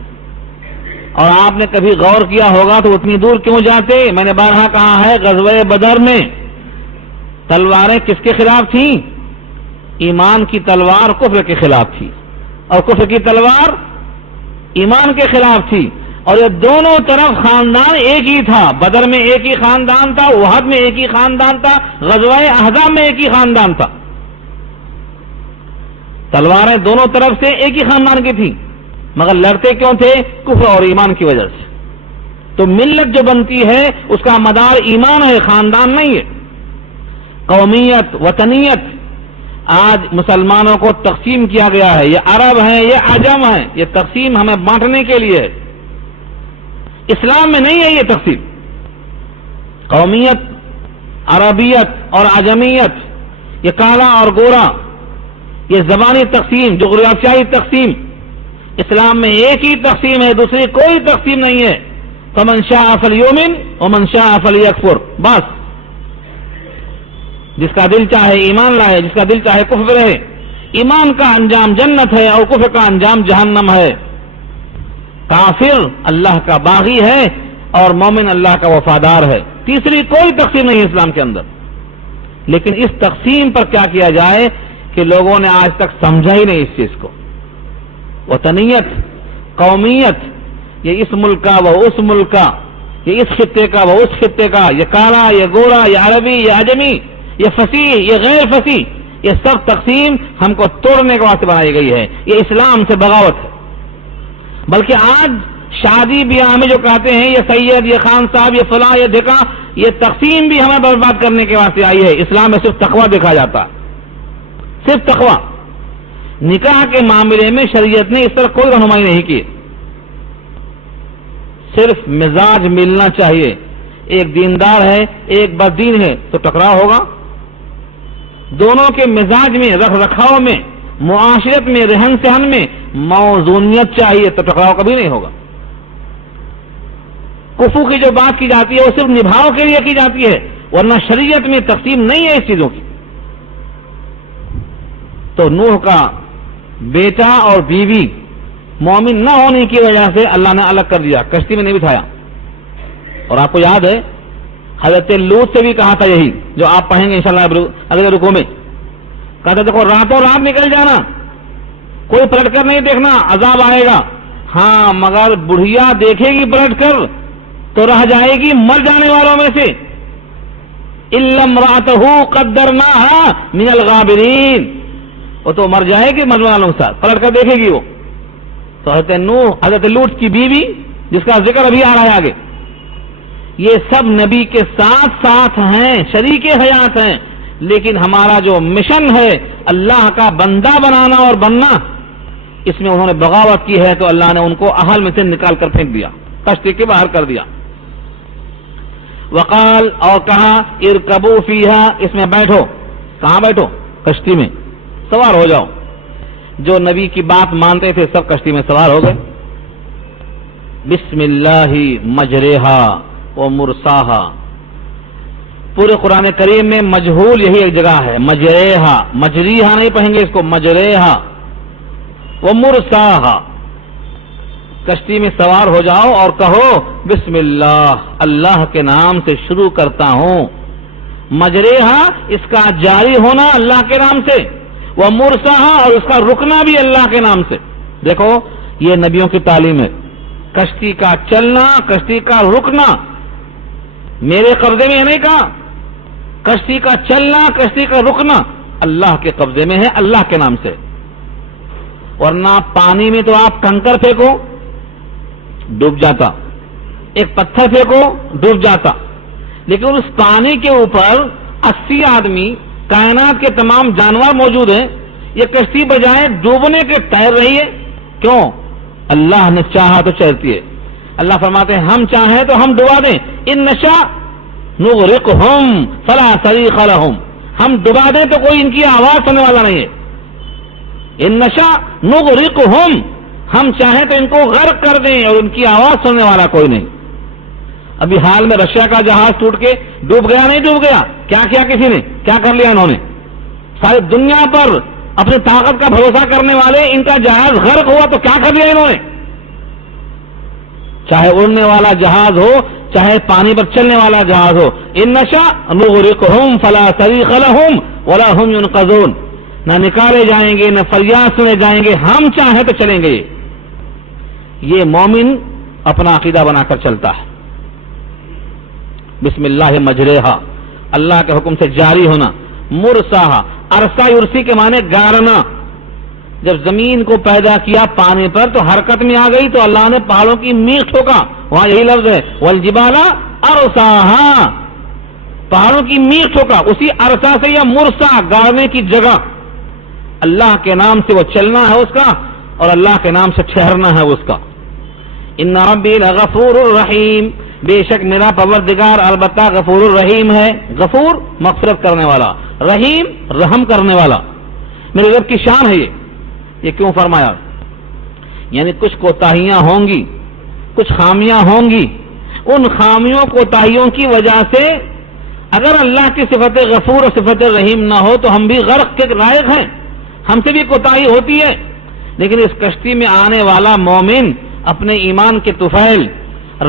اور آپ نے کبھی غور کیا ہوگا تو اتنی دور کیوں جاتے؟ میں نے بارہا کہا ہے، غزوہ بدر میں تلواریں کس کے خلاف تھیں؟ ایمان کی تلوار کفر کے خلاف تھی، اور کفر کی تلوار ایمان کے خلاف تھی. اور یہ دونوں طرف خاندان ایک ہی تھا. بدر میں ایک ہی خاندان تھا، احد میں ایک ہی خاندان تھا، غزوہ احزاب میں ایک ہی خاندان تھا. تلواریں دونوں طرف سے ایک ہی خاندان کی تھی، مگر لڑتے کیوں تھے؟ کفر اور ایمان کی وجہ سے. تو ملت جو بنتی ہے اس کا مدار ایمان ہے، خاندان نہیں ہے. قومیت، وطنیت، آج مسلمانوں کو تقسیم کیا گیا ہے. یہ عرب ہیں، یہ عجم ہیں. یہ تقسیم ہمیں بانٹنے کے لیے ہے، اسلام میں نہیں ہے یہ تقسیم. قومیت، عربیت اور عجمیت، یہ کالا اور گورا، یہ زبانی تقسیم، جغرافیائی تقسیم، اسلام میں ایک ہی تقسیم ہے، دوسری کوئی تقسیم نہیں ہے. فمن شاء فلیؤمن ومن شاء فلیکفر. بس جس کا دل چاہے ایمان لائے، جس کا دل چاہے کفر رہے. ایمان کا انجام جنت ہے اور کفر کا انجام جہنم ہے. کافر اللہ کا باغی ہے اور مومن اللہ کا وفادار ہے. تیسری کوئی تقسیم نہیں اسلام کے اندر. لیکن اس تقسیم پر کیا کیا جائے کہ لوگوں نے آج تک سمجھا ہی نہیں اس چیز کو. وطنیت، قومیت، یہ اس ملک کا وہ اس ملک کا، یہ اس خطے کا وہ اس خطے کا، یہ کالا، یہ گورا، یہ عربی، یہ عجمی، یہ فصیح، یہ غیر فصیح، یہ سب تقسیم ہم کو توڑنے کے واسطے بنائی گئی ہے. یہ اسلام سے بغاوت ہے. بلکہ آج شادی بیاہ میں جو کہتے ہیں یہ سید، یہ خان صاحب، یہ فلاں، یہ دھکا، یہ تقسیم بھی ہمیں برباد کرنے کے واسطے آئی ہے. اسلام میں صرف تقویٰ دیکھا جاتا، صرف تقویٰ. نکاح کے معاملے میں شریعت نے اس طرح کوئی رہنمائی نہیں کی. صرف مزاج ملنا چاہیے. ایک دیندار ہے، ایک بددین ہے تو ٹکراؤ ہوگا. دونوں کے مزاج میں، رکھ رکھاؤ میں، معاشرت میں، رہن سہن میں موزونیت چاہیے تو ٹکراؤ کبھی نہیں ہوگا. کفو کی جو بات کی جاتی ہے وہ صرف نبھاؤ کے لیے کی جاتی ہے، ورنہ شریعت میں تقسیم نہیں ہے اس چیزوں کی. تو نوح کا بیٹا اور بیوی مومن نہ ہونے کی وجہ سے اللہ نے الگ کر دیا، کشتی میں نہیں بٹھایا. اور آپ کو یاد ہے حضرت لوط سے بھی کہا تھا یہی جو آپ پڑھیں گے انشاءاللہ اگلے رکوع میں. کہا تھا دیکھو راتوں رات نکل جانا، کوئی پلٹ کر نہیں دیکھنا، عذاب آئے گا. ہاں مگر بڑھیا دیکھے گی پلٹ کر تو رہ جائے گی مر جانے والوں میں سے. الا امرأتہ قدرناہا من الغابرین. وہ تو مر جائے گی مرنے والوں کے ساتھ، پلٹ کر دیکھے گی وہ. تو حضرت لوط کی بیوی جس کا ذکر ابھی آ رہا ہے آگے، یہ سب نبی کے ساتھ ساتھ ہیں، شریک حیات ہیں. لیکن ہمارا جو مشن ہے اللہ کا بندہ بنانا اور بننا، اس میں انہوں نے بغاوت کی ہے تو اللہ نے ان کو اہل میں سے نکال کر پھینک دیا، کشتی کے باہر کر دیا. وقال اور کہا ارکبوا فیہا اس میں بیٹھو. کہاں بیٹھو؟ کشتی میں سوار ہو جاؤ. جو نبی کی بات مانتے تھے سب کشتی میں سوار ہو گئے. بسم اللہ مجریہا و مرساہا. پورے قرآن کریم میں مجہول یہی ایک جگہ ہے، مجریہا. مجریہا نہیں پڑھیں گے اس کو، مجریہا و مرساہا. کشتی میں سوار ہو جاؤ اور کہو بسم اللہ، اللہ کے نام سے شروع کرتا ہوں. مجریہا اس کا جاری ہونا اللہ کے نام سے، وہ مرساہا اور اس کا رکنا بھی اللہ کے نام سے. دیکھو یہ نبیوں کی تعلیم ہے. کشتی کا چلنا، کشتی کا رکنا میرے قبضے میں ہے نہیں کہا. کشتی کا چلنا، کشتی کا رکنا اللہ کے قبضے میں ہے، اللہ کے نام سے. ورنہ پانی میں تو آپ کنکر پھینکو ڈوب جاتا، ایک پتھر پھینکو ڈوب جاتا. لیکن اس پانی کے اوپر 80 آدمی، کائنات کے تمام جانور موجود ہیں. یہ کشتی بجائے ڈوبنے کے تیر رہی ہے. کیوں؟ اللہ نے چاہا تو چلتی ہے. اللہ فرماتے ہیں ہم چاہیں تو ہم ڈبا دیں. ان نشاء نغرقهم فلا صریخ لهم. ہم ڈبا دیں تو کوئی ان کی آواز سننے والا نہیں ہے. ان نشاء نغرقهم، ہم چاہیں تو ان کو غرق کر دیں اور ان کی آواز سننے والا کوئی نہیں. ابھی حال میں رشیا کا جہاز ٹوٹ کے ڈوب گیا نہیں ڈوب گیا؟ کیا کیا کسی نے؟ کیا کر لیا انہوں نے؟ ساری دنیا پر اپنی طاقت کا بھروسہ کرنے والے ان کا جہاز غرق ہوا تو کیا کر لیا انہوں نے؟ چاہے اڑنے والا جہاز ہو، چاہے پانی پر چلنے والا جہاز ہو. ان نشاء نغرقهم فلا صریخ لهم ولا هم ينقذون. نہ نکالے جائیں گے نہ فریاد سنے جائیں گے، ہم چاہیں تو چلیں گے. یہ مومن اپنا عقیدہ بنا کر چلتا ہے. بسم اللہ مجریہا، اللہ کے حکم سے جاری ہونا. مرساہا، عرصہ یرسی کے معنی گارنا. جب زمین کو پیدا کیا پانی پر تو حرکت میں آ گئی تو اللہ نے پہاڑوں کی میخ ٹھوکا. وہاں یہی لفظ ہے والجبال ارساہا، پہاڑوں کی میخ ٹھوکا. اسی عرصہ سے یا مرسا گارنے کی جگہ. اللہ کے نام سے وہ چلنا ہے اس کا اور اللہ کے نام سے ٹھہرنا ہے اس کا. ان ربی لغفور الرحیم، بے شک میرا پروردگار البتہ غفور الرحیم ہے. غفور مغفرت کرنے والا، رحیم رحم کرنے والا. میرے رب کی شان ہے یہ کیوں فرمایا؟ یعنی کچھ کوتاہیاں ہوں گی، کچھ خامیاں ہوں گی. ان خامیوں کوتاہیوں کی وجہ سے اگر اللہ کی صفت غفور اور صفت رحیم نہ ہو تو ہم بھی غرق کے لائق ہیں. ہم سے بھی کوتاہی ہوتی ہے. لیکن اس کشتی میں آنے والا مومن اپنے ایمان کے طفیل،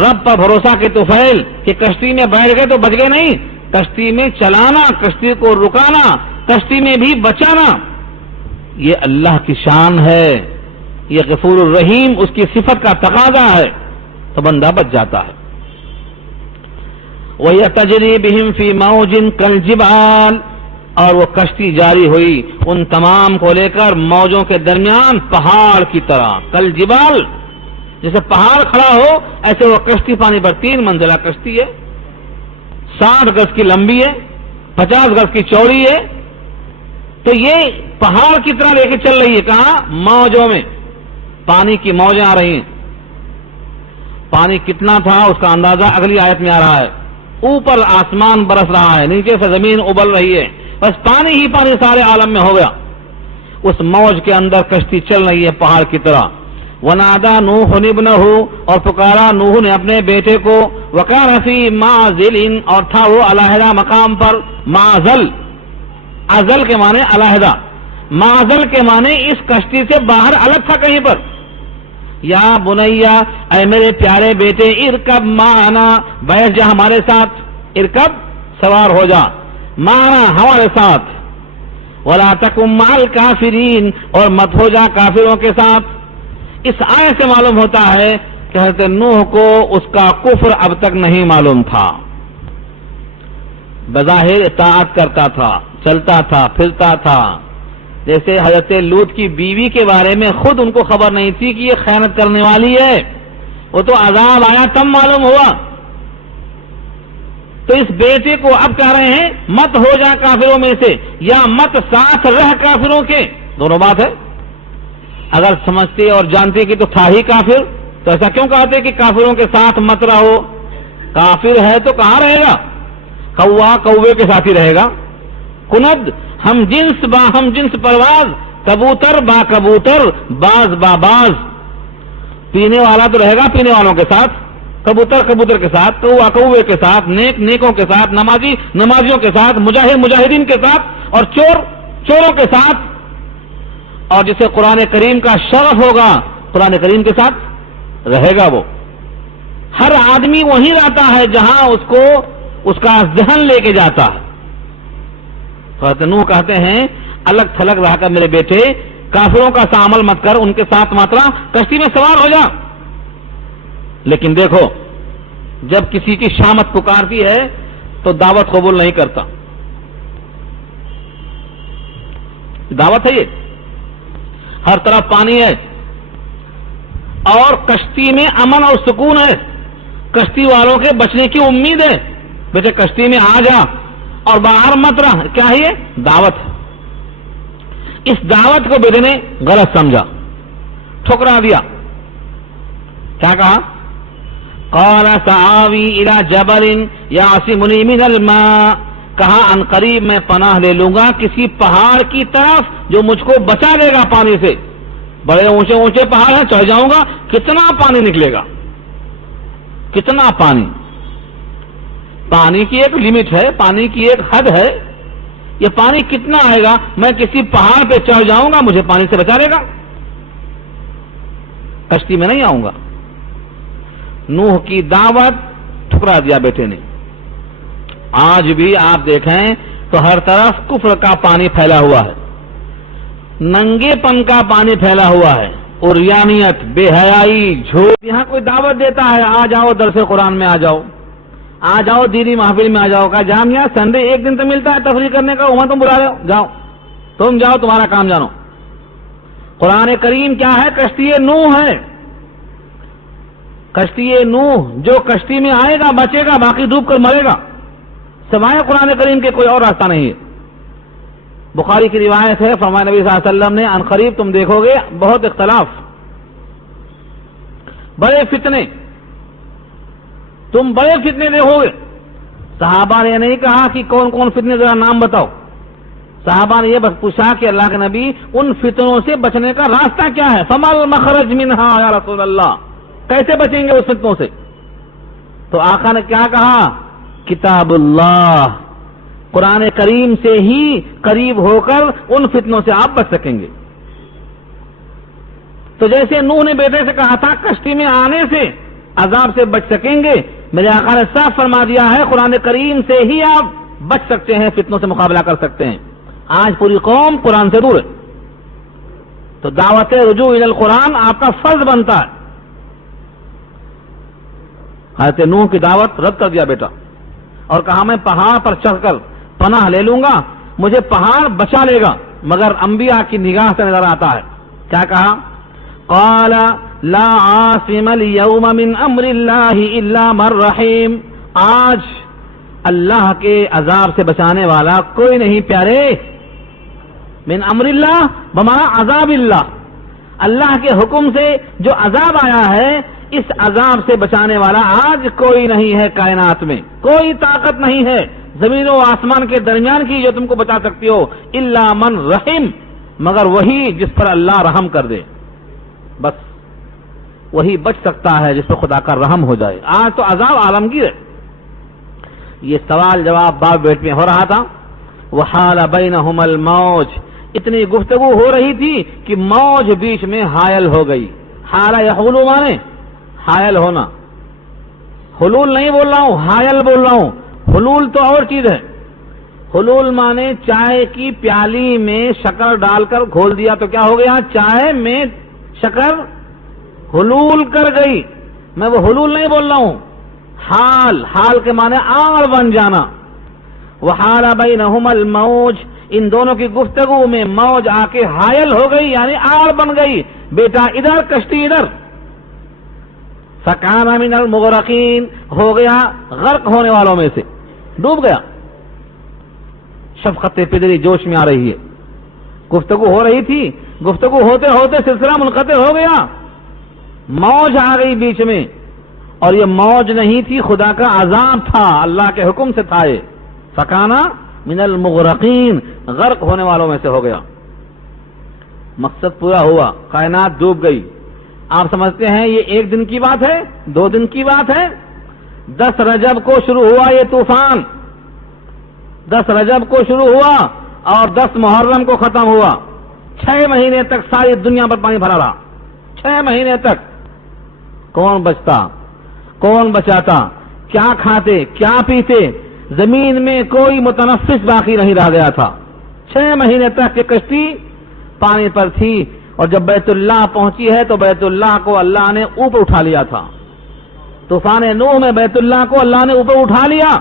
رب پر بھروسہ کے طفیل کہ کشتی میں بیٹھ گئے تو بچ گئے نہیں، کشتی میں چلانا، کشتی کو رکانا، کشتی میں بھی بچانا، یہ اللہ کی شان ہے. یہ غفور الرحیم اس کی صفت کا تقاضا ہے تو بندہ بچ جاتا ہے. وَهِيَ تَجْرِي بِهِمْ فِي مَوْجٍ كَالْجِبَالِ، اور وہ کشتی جاری ہوئی ان تمام کو لے کر موجوں کے درمیان پہاڑ کی طرح. کالجبال، جیسے پہاڑ کھڑا ہو ایسے وہ کشتی پانی پر. 3 منزلہ کشتی ہے، 60 گز کی لمبی ہے، 50 گز کی چوڑی ہے. تو یہ پہاڑ کی طرح لے کے چل رہی ہے. کہاں؟ موجوں میں. پانی کی موجیں آ رہی ہیں. پانی کتنا تھا اس کا اندازہ اگلی آیت میں آ رہا ہے. اوپر آسمان برس رہا ہے، نیچے سے زمین ابل رہی ہے، بس پانی ہی پانی سارے عالم میں ہو گیا. اس موج کے اندر کشتی چل رہی ہے پہاڑ کی طرح. وَنَادَى نُوحٌ ابْنَهُ، اور پکارا نوح نے اپنے بیٹے کو. وَكَانَ فِي مَعْزِلٍ، اور تھا وہ علیحدہ مقام پر. معزل، ازل کے معنی علیحدہ، معزل کے معنی اس کشتی سے باہر الگ تھا کہیں پر. یا بنیا، اے میرے پیارے بیٹے، ارکب معنا، بیٹھ جا ہمارے ساتھ. ارکب سوار ہو جا، معنا ہمارے ساتھ. وَلَا تَكُن مَعَ الْكَافِرِينَ، اور مت ہو جا کافروں کے ساتھ. اس آیت سے معلوم ہوتا ہے کہ حضرت نوح کو اس کا کفر اب تک نہیں معلوم تھا. بظاہر اطاعت کرتا تھا، چلتا تھا، پھرتا تھا. جیسے حضرت لوط کی بیوی کے بارے میں خود ان کو خبر نہیں تھی کہ یہ خیانت کرنے والی ہے، وہ تو عذاب آیا تب معلوم ہوا. تو اس بیٹے کو اب کہہ رہے ہیں مت ہو جا کافروں میں سے، یا مت ساتھ رہ کافروں کے. دونوں بات ہے. اگر سمجھتے اور جانتے کہ تو تھا ہی کافر تو ایسا کیوں کہتے کہ کافروں کے ساتھ مت رہو؟ کافر ہے تو کہاں رہے گا؟ کوا کوے کے ساتھ ہی رہے گا. کند ہم جنس با ہم جنس پرواز، کبوتر با کبوتر، باز با باز. پینے والا تو رہے گا پینے والوں کے ساتھ، کبوتر کبوتر کے ساتھ، کوا کوے کے ساتھ، نیک نیکوں کے ساتھ، نمازی نمازیوں کے ساتھ، مجاہد مجاہدین کے ساتھ، اور چور چوروں کے ساتھ. اور جسے قرآن کریم کا شرف ہوگا قرآن کریم کے ساتھ رہے گا. وہ ہر آدمی وہیں رہتا ہے جہاں اس کو اس کا ذہن لے کے جاتا ہے. حضرت نوح کہتے ہیں الگ تھلگ رہ کر میرے بیٹے کافروں کا سا عمل مت کر، ان کے ساتھ ماترا کشتی میں سوار ہو جا. لیکن دیکھو جب کسی کی شامت پکارتی ہے تو دعوت قبول نہیں کرتا. دعوت ہے یہ، ہر طرف پانی ہے اور کشتی میں امن اور سکون ہے، کشتی والوں کے بچنے کی امید ہے. بیٹے کشتی میں آ جا اور باہر مت رہ. کیا ہے یہ؟ دعوت ہے. اس دعوت کو بیٹے نے غلط سمجھا، ٹھکرا دیا. کیا کہا؟ قال سآوی الی جبل یعصمنی من الماء. کہا ان قریب میں پناہ لے لوں گا کسی پہاڑ کی طرف جو مجھ کو بچا لے گا پانی سے. بڑے اونچے اونچے پہاڑ ہیں، چڑھ جاؤں گا، کتنا پانی نکلے گا، کتنا پانی. پانی کی ایک لمٹ ہے، پانی کی ایک حد ہے. یہ پانی کتنا آئے گا؟ میں کسی پہاڑ پہ چڑھ جاؤں گا، مجھے پانی سے بچا لے گا، کشتی میں نہیں آؤں گا. نوح کی دعوت ٹھکرا دیا بیٹے نے. آج بھی آپ دیکھیں تو ہر طرف کفر کا پانی پھیلا ہوا ہے، ننگے پن کا پانی پھیلا ہوا ہے، عریانیت، بے حیائی، جھوٹ. یہاں کوئی دعوت دیتا ہے آ جاؤ درس قرآن میں آ جاؤ، آ جاؤ دینی محفل میں آ جاؤ. کا جامعہ سنڈے ایک دن تو ملتا ہے تفریح کرنے کا، وہاں تم بلا رہے ہو، جاؤ تم جاؤ، تمہارا کام جانو. قرآن کریم کیا ہے؟ کشتی نوح ہے. کشتی نوح، جو کشتی میں آئے گا بچے گا، باقی ڈوب کر مرے گا. سوائے قرآن کریم کے کوئی اور راستہ نہیں ہے. بخاری کی روایت ہے، فرمایا نبی صلی اللہ علیہ وسلم نے ان قریب تم دیکھو گے بہت اختلاف، بڑے فتنے، تم بڑے فتنے دیکھو گے. صحابہ نے نہیں کہا کہ کون کون فتنے، ذرا نام بتاؤ. صحابہ نے یہ بس پوچھا کہ اللہ کے نبی ان فتنوں سے بچنے کا راستہ کیا ہے؟ فما المخرج منہا یا رسول اللہ، کیسے بچیں گے اس فتنوں سے؟ تو آقا نے کیا کہا؟ کتاب اللہ، قرآن کریم سے ہی قریب ہو کر ان فتنوں سے آپ بچ سکیں گے. تو جیسے نوح نے بیٹے سے کہا تھا کشتی میں آنے سے عذاب سے بچ سکیں گے، میرے آقا نے صاف فرما دیا ہے قرآن کریم سے ہی آپ بچ سکتے ہیں، فتنوں سے مقابلہ کر سکتے ہیں. آج پوری قوم قرآن سے دور ہے، تو دعوت رجوع الی القرآن آپ کا فرض بنتا ہے. حضرت نوح کی دعوت رد کر دیا بیٹا، اور کہا میں پہاڑ پر چڑھ کر پناہ لے لوں گا، مجھے پہاڑ بچا لے گا. مگر انبیاء کی نگاہ سے نظر آتا ہے. کیا کہا؟ قال لا عاصم اليوم من امر اللہ الا من رحیم. آج اللہ کے عذاب سے بچانے والا کوئی نہیں پیارے. من امر اللہ بمعنی عذاب اللہ، اللہ کے حکم سے جو عذاب آیا ہے اس عذاب سے بچانے والا آج کوئی نہیں ہے. کائنات میں کوئی طاقت نہیں ہے زمین و آسمان کے درمیان کی جو تم کو بچا سکتی ہو، الا من رحم، مگر وہی جس پر اللہ رحم کر دے. بس وہی بچ سکتا ہے جس پر خدا کا رحم ہو جائے. آج تو عذاب عالمگیر ہے. یہ سوال جواب باپ بیٹ میں ہو رہا تھا. وحال بینہم الموج، اتنی گفتگو ہو رہی تھی کہ موج بیچ میں حائل ہو گئی. حال یحول مانے حائل ہونا، حلول نہیں بول رہا ہوں، حائل بول رہا ہوں. حلول تو اور چیز ہے. حلول مانے چائے کی پیالی میں شکر ڈال کر گھول دیا تو کیا ہو گیا؟ چائے میں شکر حلول کر گئی. میں وہ حلول نہیں بول رہا ہوں، حال، حال کے معنی آڑ بن جانا. وحال بینہم الموج، ان دونوں کی گفتگو میں موج آ کے حائل ہو گئی، یعنی آڑ بن گئی. بیٹا ادھر، کشتی ادھر. فکان من المغرقین، ہو گیا غرق ہونے والوں میں سے، ڈوب گیا. شفقت پدری جوش میں آ رہی ہے. گفتگو ہو رہی تھی، گفتگو ہوتے ہوتے سلسلہ منقطع ہو گیا، موج آ گئی بیچ میں، اور یہ موج نہیں تھی، خدا کا عذاب تھا، اللہ کے حکم سے تھا یہ. فکانا من المغرقین، غرق ہونے والوں میں سے ہو گیا. مقصد پورا ہوا، کائنات ڈوب گئی. آپ سمجھتے ہیں یہ ایک دن کی بات ہے، 2 دن کی بات ہے؟ 10 رجب کو شروع ہوا یہ طوفان، 10 رجب کو شروع ہوا اور 10 محرم کو ختم ہوا. 6 مہینے تک ساری دنیا پر پانی بھرا رہا. 6 مہینے تک کون بچتا، کون بچاتا، کیا کھاتے، کیا پیتے؟ زمین میں کوئی متنفس باقی نہیں رہ گیا تھا. 6 مہینے تک یہ کشتی پانی پر تھی، اور جب بیت اللہ پہنچی ہے تو بیت اللہ کو اللہ نے اوپر اٹھا لیا تھا. طوفان نوح میں بیت اللہ کو اللہ نے اوپر اٹھا لیا،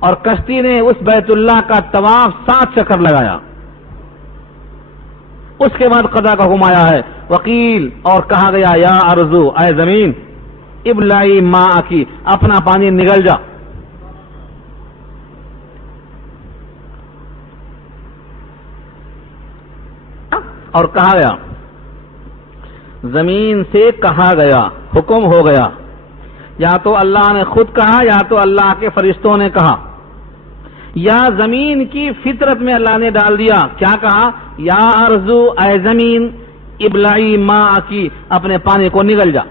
اور کشتی نے اس بیت اللہ کا طواف 7 چکر لگایا. اس کے بعد قضا کا حکم آیا ہے. وقیل، اور کہا گیا یا ارضو، اے زمین، ابلعی ماء کی، اپنا پانی نگل جا. اور کہا گیا، زمین سے کہا گیا، حکم ہو گیا. یا تو اللہ نے خود کہا یا تو اللہ کے فرشتوں نے کہا، یا زمین کی فطرت میں اللہ نے ڈال دیا. کیا کہا؟ یا ارضو، اے زمین، ابلعی ماء کی، اپنے پانی کو نگل جا.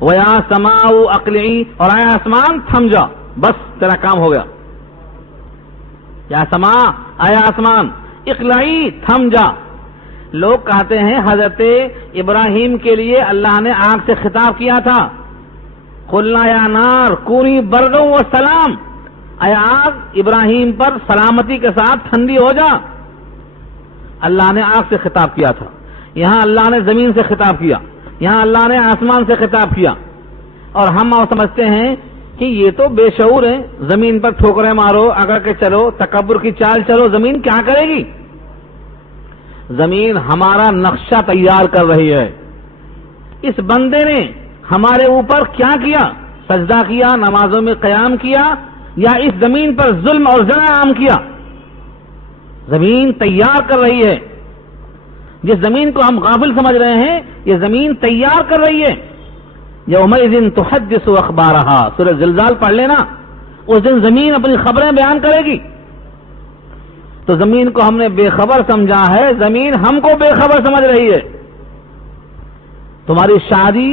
ویا سماء اقلعی، اور اے آسمان تھم جا، بس تیرا کام ہو گیا. یا سماء، اے آسمان، اقلعی، تھم جا. لوگ کہتے ہیں حضرت ابراہیم کے لیے اللہ نے آگ سے خطاب کیا تھا، قلنا یا نار کونی بردا و سلام، اے آگ ابراہیم پر سلامتی کے ساتھ ٹھنڈی ہو جا. اللہ نے آگ سے خطاب کیا تھا. یہاں اللہ نے زمین سے خطاب کیا، یہاں اللہ نے آسمان سے خطاب کیا. اور ہم سمجھتے ہیں کہ یہ تو بے شعور ہیں، زمین پر ٹھوکریں مارو، اگر کے چلو، تکبر کی چال چلو، زمین کیا کرے گی؟ زمین ہمارا نقشہ تیار کر رہی ہے. اس بندے نے ہمارے اوپر کیا کیا؟ سجدہ کیا، نمازوں میں قیام کیا، یا اس زمین پر ظلم اور زنا عام کیا؟ زمین تیار کر رہی ہے. جس زمین کو ہم غافل سمجھ رہے ہیں، یہ زمین تیار کر رہی ہے. یومئذ تحدث اخبارہا، سورہ زلزال پڑھ لینا. اس دن زمین اپنی خبریں بیان کرے گی. تو زمین کو ہم نے بے خبر سمجھا ہے، زمین ہم کو بے خبر سمجھ رہی ہے. تمہاری شادی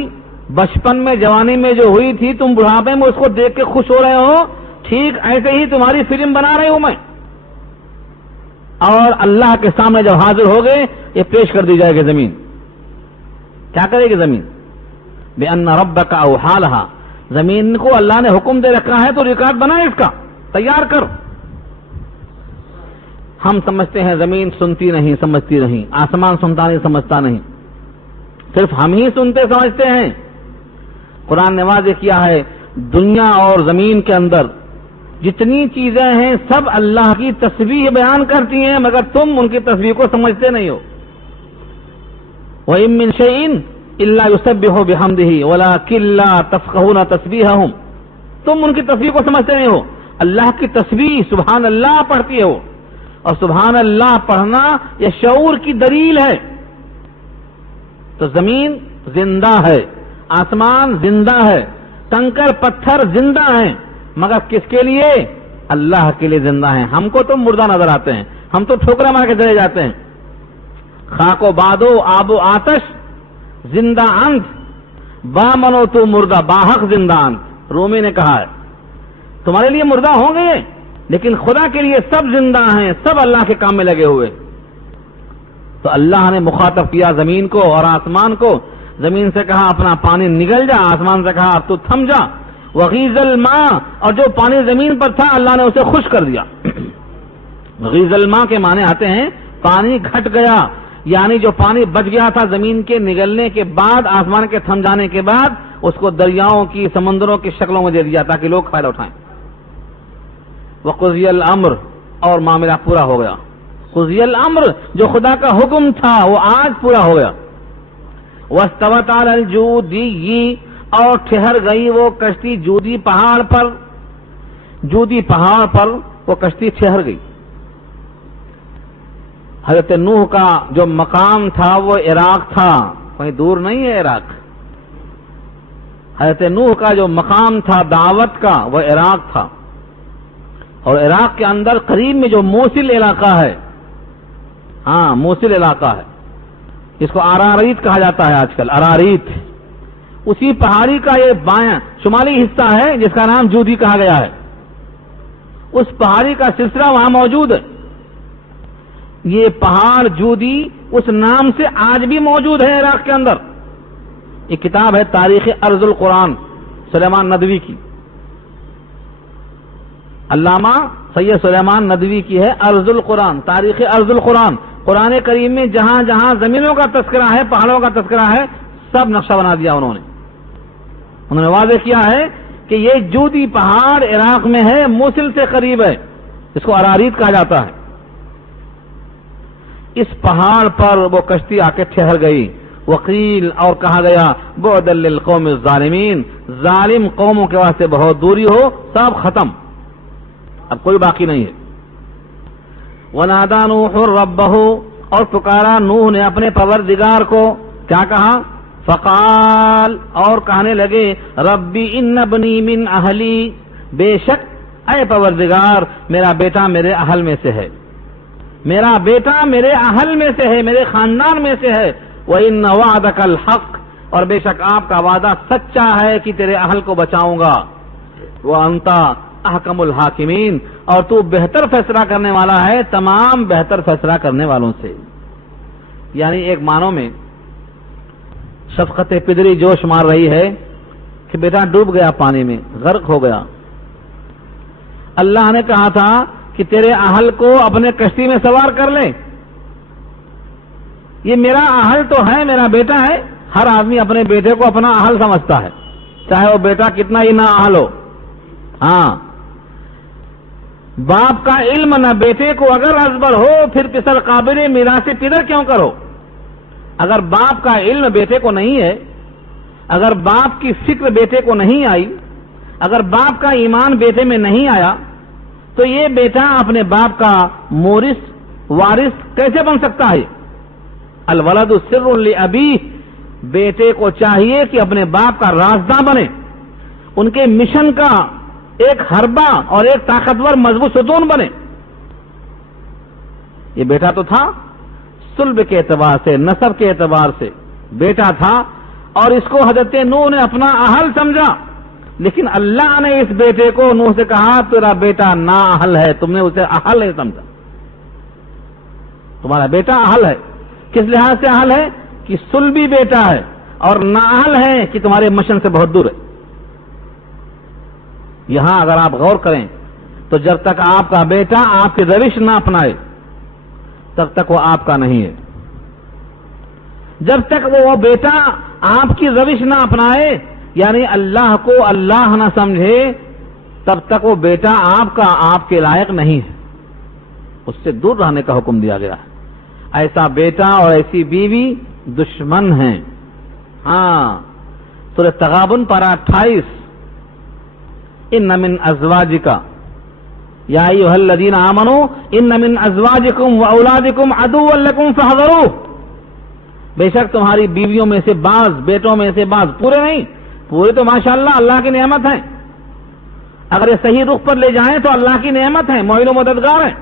بچپن میں، جوانی میں جو ہوئی تھی، تم بڑھاپے میں اس کو دیکھ کے خوش ہو رہے ہو، ٹھیک ایسے ہی تمہاری فلم بنا رہی ہوں میں. اور اللہ کے سامنے جب حاضر ہو گئے، یہ پیش کر دی جائے گی. زمین کیا کرے گی؟ زمین بِأَنَّ رَبَّكَ أَوْحَىٰ، زمین کو اللہ نے حکم دے رکھا ہے تو ریکارڈ بنا اس کا، تیار کر. ہم سمجھتے ہیں زمین سنتی نہیں، سمجھتی نہیں، آسمان سنتا نہیں، سمجھتا نہیں، صرف ہم ہی سنتے سمجھتے ہیں. قرآن نے واضح کیا ہے، دنیا اور زمین کے اندر جتنی چیزیں ہیں سب اللہ کی تسبیح بیان کرتی ہیں، مگر تم ان کی تسبیح کو سمجھتے نہیں ہو. وَإِن مِّن شَيْءٍ إِلَّا يُسَبِّحُ بِحَمْدِهِ وَلَٰكِن لَّا تَفْقَهُونَ تَسْبِيحَهُمْ، تم ان کی تسبیح کو سمجھتے نہیں ہو. اللہ کی تسبیح سبحان اللہ پڑھتی ہو، اور سبحان اللہ پڑھنا یہ شعور کی دلیل ہے. تو زمین زندہ ہے، آسمان زندہ ہے، کنکر پتھر زندہ ہیں، مگر کس کے لیے؟ اللہ کے لیے زندہ ہیں. ہم کو تو مردہ نظر آتے ہیں، ہم تو ٹھوکرا مار کے چلے جاتے ہیں. خاک و بادو، آب و آتش، زندہ انت، با منو تو مردہ، باحق زندہ انت. رومی نے کہا ہے تمہارے لیے مردہ ہوں گے، لیکن خدا کے لیے سب زندہ ہیں، سب اللہ کے کام میں لگے ہوئے. تو اللہ نے مخاطب کیا زمین کو اور آسمان کو. زمین سے کہا اپنا پانی نگل جا، آسمان سے کہا اب تو تھم جا. وغیظ الماء، اور جو پانی زمین پر تھا اللہ نے اسے خشک کر دیا. غیظ الماء کے معنی آتے ہیں پانی گھٹ گیا، یعنی جو پانی بچ گیا تھا زمین کے نگلنے کے بعد، آسمان کے تھم جانے کے بعد، اس کو دریاؤں کی، سمندروں کی شکلوں میں دے دیا تاکہ لوگ فائدہ اٹھائیں. وقضی الامر، اور معاملہ پورا ہو گیا. قضی الامر، جو خدا کا حکم تھا وہ آج پورا ہو گیا. واستوت علی الجودی، اور ٹھہر گئی وہ کشتی جودی پہاڑ پر. جودی پہاڑ پر وہ کشتی ٹھہر گئی. حضرت نوح کا جو مقام تھا وہ عراق تھا، کہیں دور نہیں ہے عراق. حضرت نوح کا جو مقام تھا دعوت کا وہ عراق تھا، اور عراق کے اندر قریب میں جو موصل علاقہ ہے، ہاں موصل علاقہ ہے، اس کو اراریت کہا جاتا ہے آج کل، اراریت، اسی پہاڑی کا یہ بایاں شمالی حصہ ہے جس کا نام جودی کہا گیا ہے، اس پہاڑی کا سلسلہ وہاں موجود ہے۔ یہ پہاڑ جودی اس نام سے آج بھی موجود ہے عراق کے اندر۔ یہ کتاب ہے تاریخ ارض القرآن سلیمان ندوی کی، علامہ سید سلیمان ندوی کی ہے ارض القرآن، تاریخ ارض القرآن۔ قرآن کریم میں جہاں جہاں زمینوں کا تذکرہ ہے، پہاڑوں کا تذکرہ ہے، سب نقشہ بنا دیا انہوں نے واضح کیا ہے کہ یہ جودی پہاڑ عراق میں ہے، موصل سے قریب ہے، اس کو اراریت کہا جاتا ہے۔ اس پہاڑ پر وہ کشتی آ کے ٹھہر گئی، وقیل اور کہا گیا بعدا للقوم الظالمین، ظالم قوموں کے واسطے بہت دوری ہو، سب ختم، اب کوئی باقی نہیں ہے۔ وَنَادَى نُوحٌ رَبَّهُ، اور پکارا نوح نے اپنے پروردگار کو، کیا کہا؟ فقال، اور کہنے لگے ربی ان ابنی من اہلی، بے شک اے پروردگار میرا بیٹا میرے اہل میں سے ہے، میرا بیٹا میرے اہل میں سے ہے، میرے خاندان میں سے ہے، وَإِنَّ وَعْدَكَ الْحَقُّ، اور بے شک آپ کا وعدہ سچا ہے کہ تیرے اہل کو بچاؤں گا، وَأَنْتَ احکم الحاکمین، اور تو بہتر فیصلہ کرنے والا ہے تمام بہتر فیصلہ کرنے والوں سے۔ یعنی ایک معنوں میں شفقت پدری جوش مار رہی ہے کہ بیٹا ڈوب گیا پانی میں، غرق ہو گیا، اللہ نے کہا تھا کہ تیرے اہل کو اپنے کشتی میں سوار کر لے، یہ میرا اہل تو ہے، میرا بیٹا ہے، ہر آدمی اپنے بیٹے کو اپنا اہل سمجھتا ہے، چاہے وہ بیٹا کتنا ہی نہ اہل ہو۔ ہاں، باپ کا علم نہ بیٹے کو اگر ازبر ہو، پھر پسر قابل میراث پدر کیوں کرو؟ اگر باپ کا علم بیٹے کو نہیں ہے، اگر باپ کی فکر بیٹے کو نہیں آئی، اگر باپ کا ایمان بیٹے میں نہیں آیا، تو یہ بیٹا اپنے باپ کا مورث وارث کیسے بن سکتا ہے؟ الولد سر لابیہ، بیٹے کو چاہیے کہ اپنے باپ کا رازداں بنے، ان کے مشن کا ایک حربہ اور ایک طاقتور مضبوط ستون بنے۔ یہ بیٹا تو تھا صلب کے اعتبار سے، نسب کے اعتبار سے بیٹا تھا، اور اس کو حضرت نوح نے اپنا اہل سمجھا، لیکن اللہ نے اس بیٹے کو نوح سے کہا تیرا بیٹا نا اہل ہے، تم نے اسے اہل نہیں سمجھا، تمہارا بیٹا اہل ہے۔ کس لحاظ سے اہل ہے؟ کہ صلبی بیٹا ہے، اور نا اہل ہے کہ تمہارے مشن سے بہت دور ہے۔ یہاں اگر آپ غور کریں تو جب تک آپ کا بیٹا آپ کی روش نہ اپنائے تب تک وہ آپ کا نہیں ہے، جب تک وہ بیٹا آپ کی روش نہ اپنائے، یعنی اللہ کو اللہ نہ سمجھے، تب تک وہ بیٹا آپ کا آپ کے لائق نہیں ہے، اس سے دور رہنے کا حکم دیا گیا ہے۔ ایسا بیٹا اور ایسی بیوی دشمن ہیں۔ ہاں، سورہ تغابن پارہ 28، ان من ازواجک یا ایھا الذین آمنوا ان من ازواجکم واولادکم عدوا لکم فاحذروہ، بے شک تمہاری بیویوں میں سے بعض، بیٹوں میں سے بعض، پورے نہیں، پورے تو ماشاءاللہ اللہ کی نعمت ہے، اگر یہ صحیح رخ پر لے جائیں تو اللہ کی نعمت ہے، معین و مددگار ہے،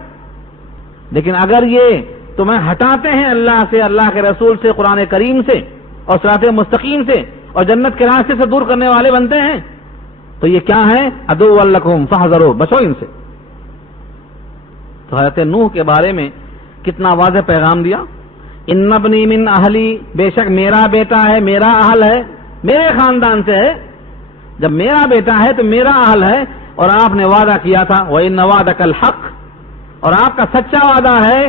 لیکن اگر یہ تمہیں ہٹاتے ہیں اللہ سے، اللہ کے رسول سے، قرآن کریم سے اور صراط مستقیم سے اور جنت کے راستے سے دور کرنے والے بنتے ہیں، تو یہ کیا ہے؟ عدو لکم فاحذروا، بچو ان سے۔ تو حضرت نوح کے بارے میں کتنا واضح پیغام دیا، ان ابنی من اہلی، بے شک میرا بیٹا ہے، میرا اہل ہے، میرے خاندان سے ہے، جب میرا بیٹا ہے تو میرا اہل ہے، اور آپ نے وعدہ کیا تھا وَإِنَّ وَعْدَكَ الْحَقُّ، اور آپ کا سچا وعدہ ہے،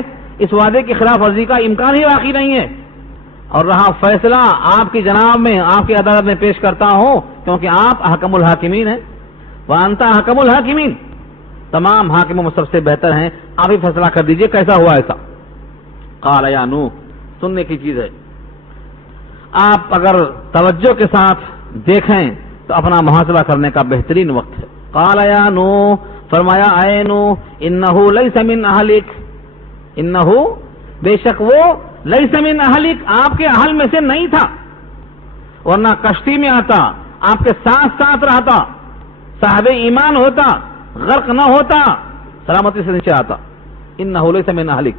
اس وعدے کی خلاف ورزی کا امکان ہی باقی نہیں ہے، اور رہا فیصلہ آپ کی جناب میں، آپ کی عدالت میں پیش کرتا ہوں، کیونکہ آپ حکم الحاکمین ہیں، وَأَنْتَ حَكَمُ الْحَاكِمِينَ، تمام حاکموں میں سب سے بہتر ہیں، آپ ہی فیصلہ کر دیجئے کیسا ہوا ایسا۔ قال یا نوح، سننے کی چیز ہے، آپ اگر توجہ کے ساتھ دیکھیں تو اپنا محاسبہ کرنے کا بہترین وقت ہے۔ قال یا نوح، فرمایا اے نوح، انہو لیس من اہلک، انہو بے شک وہ لیس من اہلک، آپ کے اہل میں سے نہیں تھا، ورنہ کشتی میں آتا آپ کے ساتھ ساتھ رہتا، صاحب ایمان ہوتا، غرق نہ ہوتا، سلامتی سے نیچے آتا. انہ لیس من اہلک،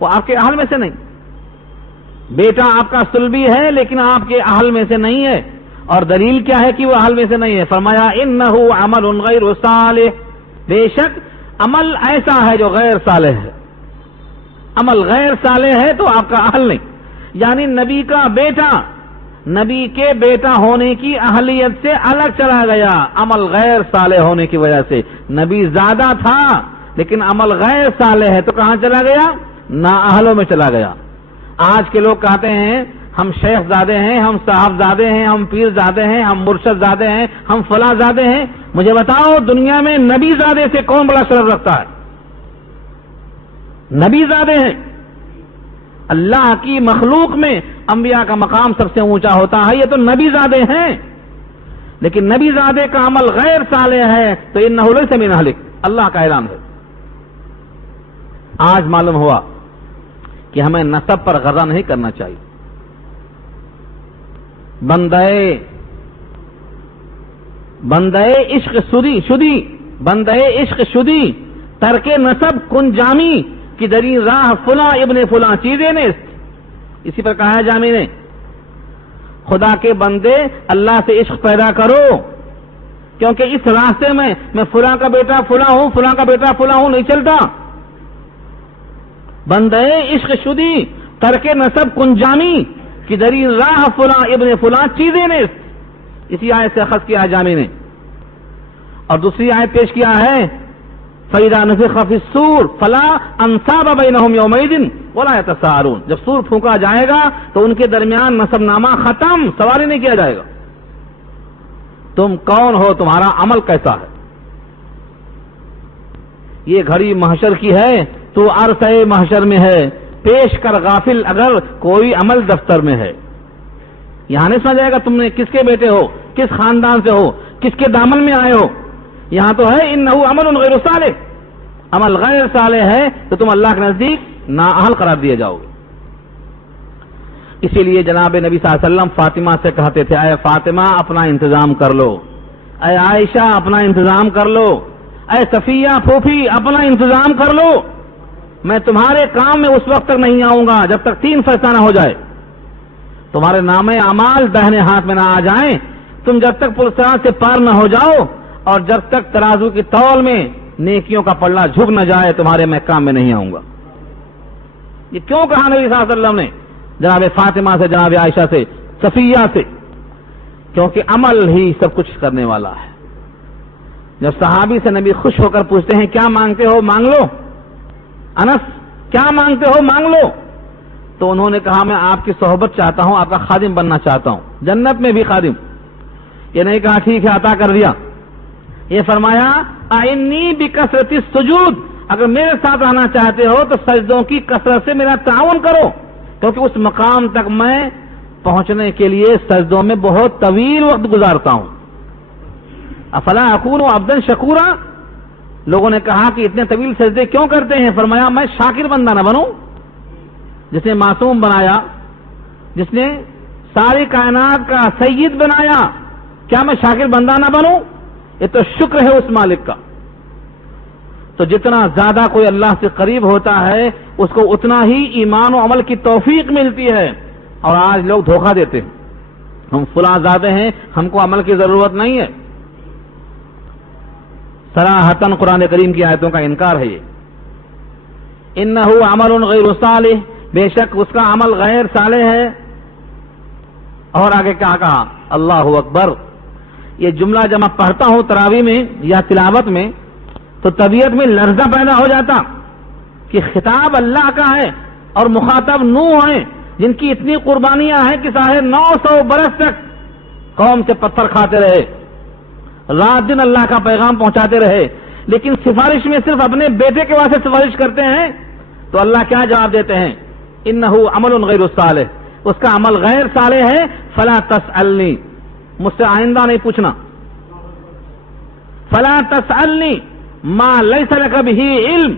وہ آپ کے اہل میں سے نہیں. بیٹا آپ کا صلبی ہے لیکن آپ کے اہل میں سے نہیں ہے. اور دلیل کیا ہے کہ وہ اہل میں سے نہیں ہے؟ فرمایا انہ عمل غیر صالح، بے شک عمل ایسا ہے جو غیر صالح ہے. عمل غیر صالح ہے تو آپ کا اہل نہیں. یعنی نبی کا بیٹا نبی کے بیٹا ہونے کی اہلیت سے الگ چلا گیا عمل غیر صالح ہونے کی وجہ سے. نبی زیادہ تھا لیکن عمل غیر صالح ہے تو کہاں چلا گیا؟ نااہلوں میں چلا گیا. آج کے لوگ کہتے ہیں ہم شیخ زادے ہیں، ہم صاحب زادے ہیں، ہم پیر زادے ہیں، ہم مرشد زادے ہیں، ہم فلاں زادے ہیں. مجھے بتاؤ دنیا میں نبی زادے سے کون بڑا شرف رکھتا ہے؟ نبی زادے ہیں. اللہ کی مخلوق میں انبیاء کا مقام سب سے اونچا ہوتا ہے، یہ تو نبی زادے ہیں. لیکن نبی زادے کا عمل غیر صالح ہے تو انہ لیس من اہلک، اللہ کا اعلان ہے. آج معلوم ہوا کہ ہمیں نسب پر غرض نہیں کرنا چاہیے. بندے عشق شدی بندے عشق شدی ترک نسب کنجامی کی دری راہ فلاں ابن فلاں چیزیں نے، اسی پر کہا ہے جامی نے خدا کے بندے اللہ سے عشق پیدا کرو، کیونکہ اس راستے میں فلاں کا بیٹا فلاں ہوں، فلاں کا بیٹا فلاں ہوں نہیں چلتا. بندے عشق شدی ترک نسب کنجامی کی دری راہ فلاں ابن فلاں چیزیں نے، اسی آیت سے اخذ کیا ہے جامی نے. اور دوسری آیت پیش کیا ہے فَإِذَا نُفِخَ فِي الصُّورِ فَلَا أَنْسَابَ بَيْنَهُمْ يَوْمَئِذٍ وَلَا يَتَسَاءَلُونَ. جب سور پھونکا جائے گا تو ان کے درمیان نسب نامہ ختم، سوال ہی نہیں کیا جائے گا تم کون ہو، تمہارا عمل کیسا ہے. یہ گھڑی محشر کی ہے تو عرصہ محشر میں ہے، پیش کر غافل اگر کوئی عمل دفتر میں ہے. یہاں نہیں سمجھ جائے گا تم نے کس کے بیٹے ہو، کس خاندان سے ہو، کس کے دامن میں آئے ہو. یہاں تو ہے انہ عمل غیر صالح، عمل غیر صالح ہے تو تم اللہ کے نزدیک نااہل قرار دیے جاؤ گے. اسی لیے جناب نبی صلی اللہ علیہ وسلم فاطمہ سے کہتے تھے اے فاطمہ اپنا انتظام کر لو، اے عائشہ اپنا انتظام کر لو، اے صفیہ پھوپھی اپنا انتظام کر لو. میں تمہارے کام میں اس وقت تک نہیں آؤں گا جب تک 3 فیصلہ نہ ہو جائے. تمہارے نام اعمال داہنے ہاتھ میں نہ آ جائیں، تم جب تک پلسرات سے پار نہ ہو جاؤ، اور جب تک ترازو کی تول میں نیکیوں کا پلڑا جھک نہ جائے تمہارے میں کام میں نہیں آؤں گا. یہ کیوں کہا نبی صلی اللہ علیہ وسلم نے جناب فاطمہ سے، جناب عائشہ سے، صفیہ سے؟ کیونکہ عمل ہی سب کچھ کرنے والا ہے. جب صحابی سے نبی خوش ہو کر پوچھتے ہیں کیا مانگتے ہو مانگ لو، انس کیا مانگتے ہو مانگ لو، تو انہوں نے کہا میں آپ کی صحبت چاہتا ہوں، آپ کا خادم بننا چاہتا ہوں، جنت میں بھی خادم. یہ نہیں کہا ٹھیک ہے عطا کر دیا، یہ فرمایا اعنی بکثرت السجود، اگر میرے ساتھ رہنا چاہتے ہو تو سجدوں کی کثرت سے میرا تعاون کرو، کیونکہ اس مقام تک میں پہنچنے کے لیے سجدوں میں بہت طویل وقت گزارتا ہوں. افلا اکون عبدا شکورا، لوگوں نے کہا کہ اتنے طویل سجدے کیوں کرتے ہیں؟ فرمایا میں شاکر بندہ نہ بنوں؟ جس نے معصوم بنایا، جس نے ساری کائنات کا سید بنایا، کیا میں شاکر بندہ نہ بنوں؟ یہ تو شکر ہے اس مالک کا. تو جتنا زیادہ کوئی اللہ سے قریب ہوتا ہے اس کو اتنا ہی ایمان و عمل کی توفیق ملتی ہے. اور آج لوگ دھوکہ دیتے ہیں ہم فلاں زادے ہیں، ہم کو عمل کی ضرورت نہیں ہے. صراحتاً قرآن کریم کی آیتوں کا انکار ہے. یہ انہ عمل غیر صالح، بے شک اس کا عمل غیر صالح ہے. اور آگے کیا کہا؟ اللہ اکبر. یہ جملہ جب میں پڑھتا ہوں تراویح میں یا تلاوت میں تو طبیعت میں لرزہ پیدا ہو جاتا کہ خطاب اللہ کا ہے اور مخاطب نوح ہیں جن کی اتنی قربانیاں ہیں کہ 950 برس تک قوم سے پتھر کھاتے رہے، رات دن اللہ کا پیغام پہنچاتے رہے، لیکن سفارش میں صرف اپنے بیٹے کے واسطے سفارش کرتے ہیں. تو اللہ کیا جواب دیتے ہیں؟ انہ عمل غیر صالح، اس کا عمل غیر صالح ہے. فلا تسألنی، مجھ سے آئندہ نہیں پوچھنا. فلا تسألنی ما لیس لک بہ علم،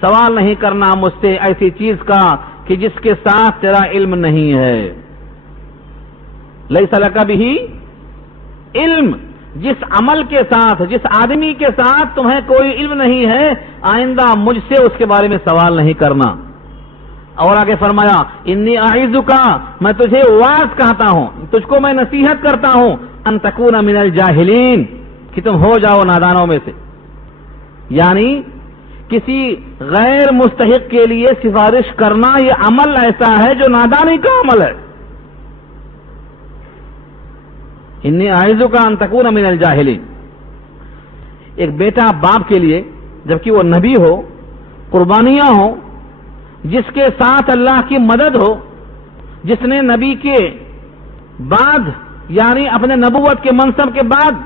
سوال نہیں کرنا مجھ سے ایسی چیز کا کہ جس کے ساتھ تیرا علم نہیں ہے. لیس لک بہ علم، جس عمل کے ساتھ، جس آدمی کے ساتھ تمہیں کوئی علم نہیں ہے، آئندہ مجھ سے اس کے بارے میں سوال نہیں کرنا۔ اور آگے فرمایا انی اعظک، میں تجھے واعظ کہتا ہوں، تجھ کو میں نصیحت کرتا ہوں، ان تکون من الجاہلین، کہ تم ہو جاؤ نادانوں میں سے۔ یعنی کسی غیر مستحق کے لیے سفارش کرنا یہ عمل ایسا ہے جو نادانی کا عمل ہے۔ انی اعظک ان تکون من الجاہلین۔ ایک بیٹا باپ کے لیے جبکہ وہ نبی ہو، قربانیاں ہوں، جس کے ساتھ اللہ کی مدد ہو، جس نے نبی کے بعد یعنی اپنے نبوت کے منصب کے بعد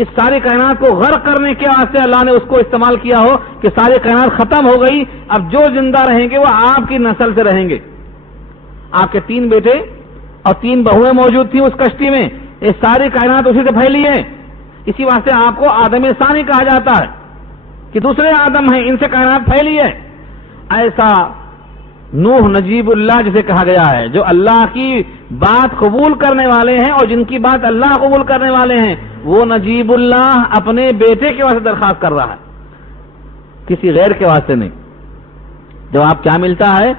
اس ساری کائنات کو غرق کرنے کے واسطے اللہ نے اس کو استعمال کیا ہو کہ ساری کائنات ختم ہو گئی، اب جو زندہ رہیں گے وہ آپ کی نسل سے رہیں گے۔ آپ کے 3 بیٹے اور 3 بہویں موجود تھیں اس کشتی میں، یہ ساری کائنات اسی سے پھیلی ہے، اسی واسطے آپ کو آدم ثانی کہا جاتا ہے کہ دوسرے آدم ہیں، ان سے کائنات پھیلی ہے۔ ایسا نوح نجیب اللہ جسے کہا گیا ہے، جو اللہ کی بات قبول کرنے والے ہیں اور جن کی بات اللہ قبول کرنے والے ہیں، وہ نجیب اللہ اپنے بیٹے کے واسطے درخواست کر رہا ہے، کسی غیر کے واسطے نہیں۔ جواب کیا ملتا ہے؟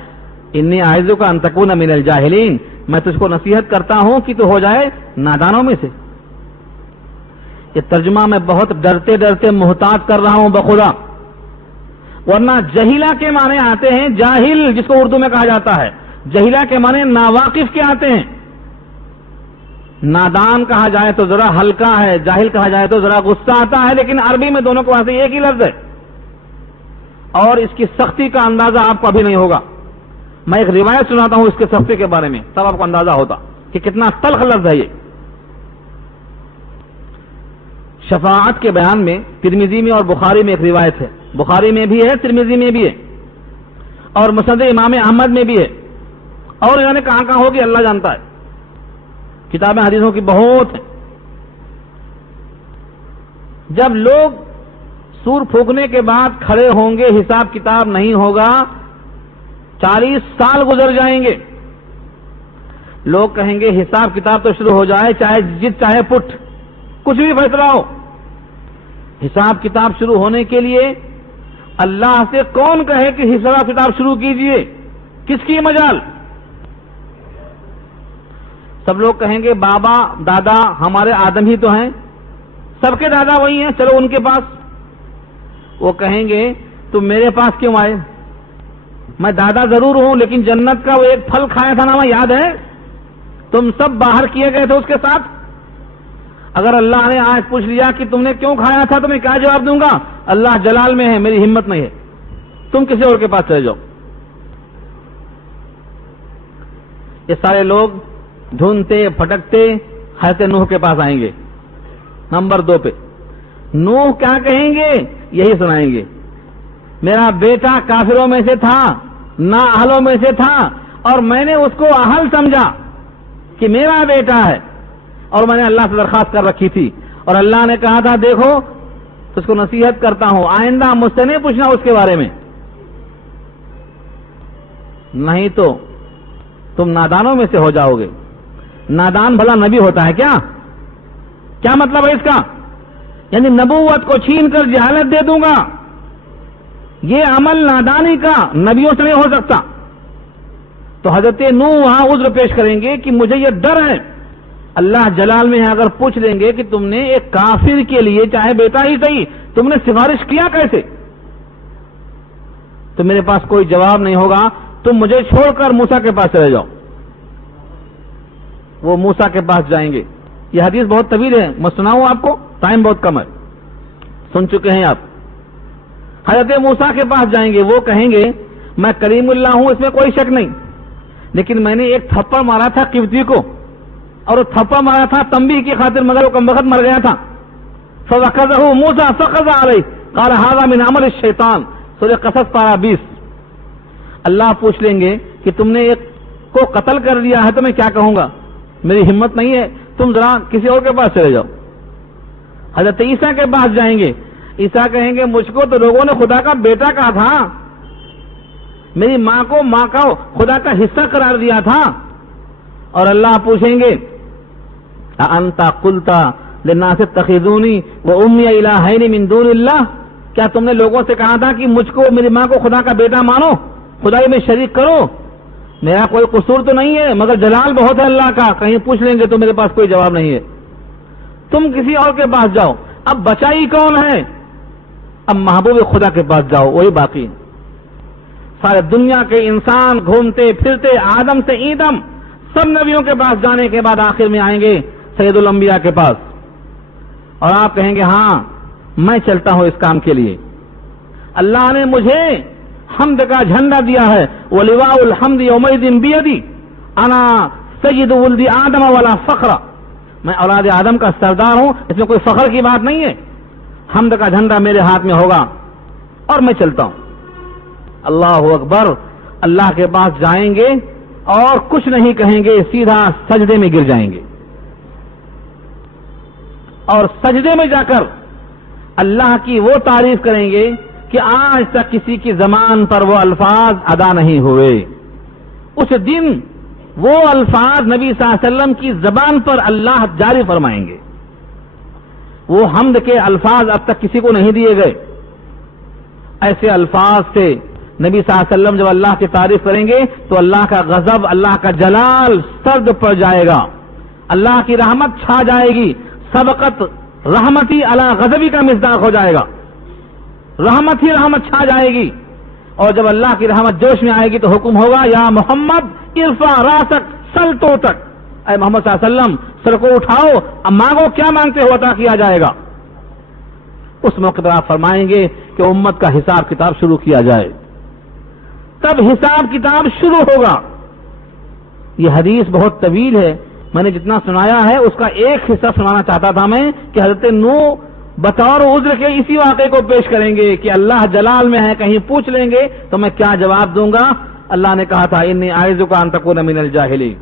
انی اعظک ان تکون من الجاہلین، میں تجھ کو نصیحت کرتا ہوں کہ تو ہو جائے نادانوں میں سے۔ یہ ترجمہ میں بہت ڈرتے ڈرتے محتاط کر رہا ہوں بخدا، ورنہ جہیلا کے معنی آتے ہیں جاہل، جس کو اردو میں کہا جاتا ہے، جہیلا کے معنی ناواقف کے آتے ہیں۔ نادان کہا جائے تو ذرا ہلکا ہے، جاہل کہا جائے تو ذرا غصہ آتا ہے، لیکن عربی میں دونوں کے واسطے ایک ہی لفظ ہے، اور اس کی سختی کا اندازہ آپ کو ابھی نہیں ہوگا۔ میں ایک روایت سناتا ہوں اس کے سختی کے بارے میں، تب آپ کو اندازہ ہوتا کہ کتنا تلخ لفظ ہے یہ۔ شفاعت کے بیان میں ترمذی میں اور بخاری میں ایک روایت ہے، بخاری میں بھی ہے، ترمذی میں بھی ہے، اور مسند امام احمد میں بھی ہے، اور یعنی کہاں کہاں ہوگی اللہ جانتا ہے، کتابیں حدیثوں کی بہت ہیں۔ جب لوگ سور پھونکنے کے بعد کھڑے ہوں گے، حساب کتاب نہیں ہوگا، 40 سال گزر جائیں گے، لوگ کہیں گے حساب کتاب تو شروع ہو جائے، چاہے جت چاہے پٹ، کچھ بھی فیصلہ ہو۔ حساب کتاب شروع ہونے کے لیے اللہ سے کون کہے کہ حساب کتاب شروع کیجئے؟ کس کی مجال؟ سب لوگ کہیں گے بابا دادا ہمارے آدم ہی تو ہیں، سب کے دادا وہی ہیں، چلو ان کے پاس۔ وہ کہیں گے تم میرے پاس کیوں آئے؟ میں دادا ضرور ہوں، لیکن جنت کا وہ ایک پھل کھایا تھا نا، میں یاد ہے، تم سب باہر کیے گئے تھے اس کے ساتھ۔ اگر اللہ نے آج پوچھ لیا کہ تم نے کیوں کھایا تھا تو میں کیا جواب دوں گا؟ اللہ جلال میں ہے، میری ہمت نہیں ہے، تم کسی اور کے پاس چلے جاؤ۔ یہ سارے لوگ ڈھونڈتے پھٹکتے حضرت نوح کے پاس آئیں گے۔ نمبر 2 پہ نوح کیا کہیں گے؟ یہی سنائیں گے، میرا بیٹا کافروں میں سے تھا، نا اہلوں میں سے تھا، اور میں نے اس کو اہل سمجھا کہ میرا بیٹا ہے، اور میں نے اللہ سے درخواست کر رکھی تھی، اور اللہ نے کہا تھا دیکھو اس کو نصیحت کرتا ہوں، آئندہ مجھ سے نہیں پوچھنا اس کے بارے میں، نہیں تو تم نادانوں میں سے ہو جاؤ گے۔ نادان بھلا نبی ہوتا ہے کیا؟ کیا مطلب ہے اس کا؟ یعنی نبوت کو چھین کر جہالت دے دوں گا، یہ عمل نادانی کا نبیوں سے نہیں ہو سکتا۔ تو حضرت نوح وہاں عذر پیش کریں گے کہ مجھے یہ ڈر ہے، اللہ جلال میں ہے، اگر پوچھ لیں گے کہ تم نے ایک کافر کے لیے چاہے بیٹا ہی صحیح تم نے سفارش کیا کیسے، تو میرے پاس کوئی جواب نہیں ہوگا، تم مجھے چھوڑ کر موسیٰ کے پاس چلے جاؤ۔ وہ موسیٰ کے پاس جائیں گے۔ یہ حدیث بہت طویل ہے، میں سناؤں آپ کو، ٹائم بہت کم ہے، سن چکے ہیں آپ۔ حضرت موسیٰ کے پاس جائیں گے، وہ کہیں گے میں کریم اللہ ہوں، اس میں کوئی شک نہیں، لیکن میں نے ایک تھپڑ مارا تھا قبطی کو، اور وہ تھپڑ مارا تھا تنبیہ کی خاطر، مگر وہ کم وقت مر گیا تھا۔ فَوَقَذَهُ مُوسَىٰ فَقَضَ عَلَيْهِ قَالَ هَذَا مِنْ عَمَلِ الشَّيْطَانِ، سورہ قصص پارہ 20۔ اللہ پوچھ لیں گے کہ تم نے ایک کو قتل کر دیا ہے تو میں کیا کہوں گا؟ میری ہمت نہیں ہے، تم ذرا کسی اور کے پاس چلے جاؤ۔ حضرت عیسیٰ کے پاس جائیں گے، عیسیٰ کہیں گے مجھ کو تو لوگوں نے خدا کا بیٹا کہا تھا، میری ماں کا خدا کا حصہ قرار دیا تھا، اور اللہ پوچھیں گے انت قلت للناس اتخذونی وامی الہین من دون اللہ، کیا تم نے لوگوں سے کہا تھا کہ مجھ کو، میری ماں کو خدا کا بیٹا مانو، خدائی میں شریک کرو؟ میرا کوئی قصور تو نہیں ہے، مگر جلال بہت ہے اللہ کا، کہیں پوچھ لیں گے تو میرے پاس کوئی جواب نہیں ہے، تم کسی اور کے پاس جاؤ۔ اب بچائی کون ہے؟ اب محبوب خدا کے پاس جاؤ، وہی باقی۔ سارے دنیا کے انسان گھومتے پھرتے آدم سے ایدم سب نبیوں کے پاس جانے کے بعد آخر میں آئیں گے سید الانبیاء کے پاس، اور آپ کہیں گے ہاں میں چلتا ہوں اس کام کے لیے، اللہ نے مجھے حمد کا جھنڈا دیا ہے، وَلِوَاءُ الْحَمْدِ يَوْمَئِذٍ بِيَدِي أَنَا سَيِّدُ وُلْدِ آدَمَ وَلَا فَخْرَ، میں اولاد آدم کا سردار ہوں، اس میں کوئی فخر کی بات نہیں ہے، حمد کا جھنڈا میرے ہاتھ میں ہوگا اور میں چلتا ہوں۔ اللہ اکبر، اللہ کے پاس جائیں گے اور کچھ نہیں کہیں گے، سیدھا سجدے میں گر جائیں گے، اور سجدے میں جا کر اللہ کی وہ تعریف کریں گے کہ آج تک کسی کی زبان پر وہ الفاظ ادا نہیں ہوئے۔ اس دن وہ الفاظ نبی صلی اللہ علیہ وسلم کی زبان پر اللہ جاری فرمائیں گے، وہ حمد کے الفاظ اب تک کسی کو نہیں دیے گئے۔ ایسے الفاظ سے نبی صلی اللہ علیہ وسلم جب اللہ کی تعریف کریں گے تو اللہ کا غضب، اللہ کا جلال سرد پڑ جائے گا، اللہ کی رحمت چھا جائے گی، سبقت رحمتی علی غضبی کا مصداق ہو جائے گا، رحمت ہی رحمت چھا جائے گی۔ اور جب اللہ کی رحمت جوش میں آئے گی تو حکم ہوگا یا محمد ارفع راسک سل تو تک، اے محمد صلی اللہ علیہ وسلم سر کو اٹھاؤ، اب مانگو کیا مانگتے ہو عطا کیا جائے گا۔ اس موقع پر آپ فرمائیں گے کہ امت کا حساب کتاب شروع کیا جائے، تب حساب کتاب شروع ہوگا۔ یہ حدیث بہت طویل ہے، میں نے جتنا سنایا ہے اس کا ایک حصہ سنانا چاہتا تھا میں، کہ حضرت نوح بطور عذر کے اسی واقعے کو پیش کریں گے کہ اللہ جلال میں ہے، کہیں پوچھ لیں گے تو میں کیا جواب دوں گا۔ اللہ نے کہا تھا انی اعوذک ان تکون من الجاہلین۔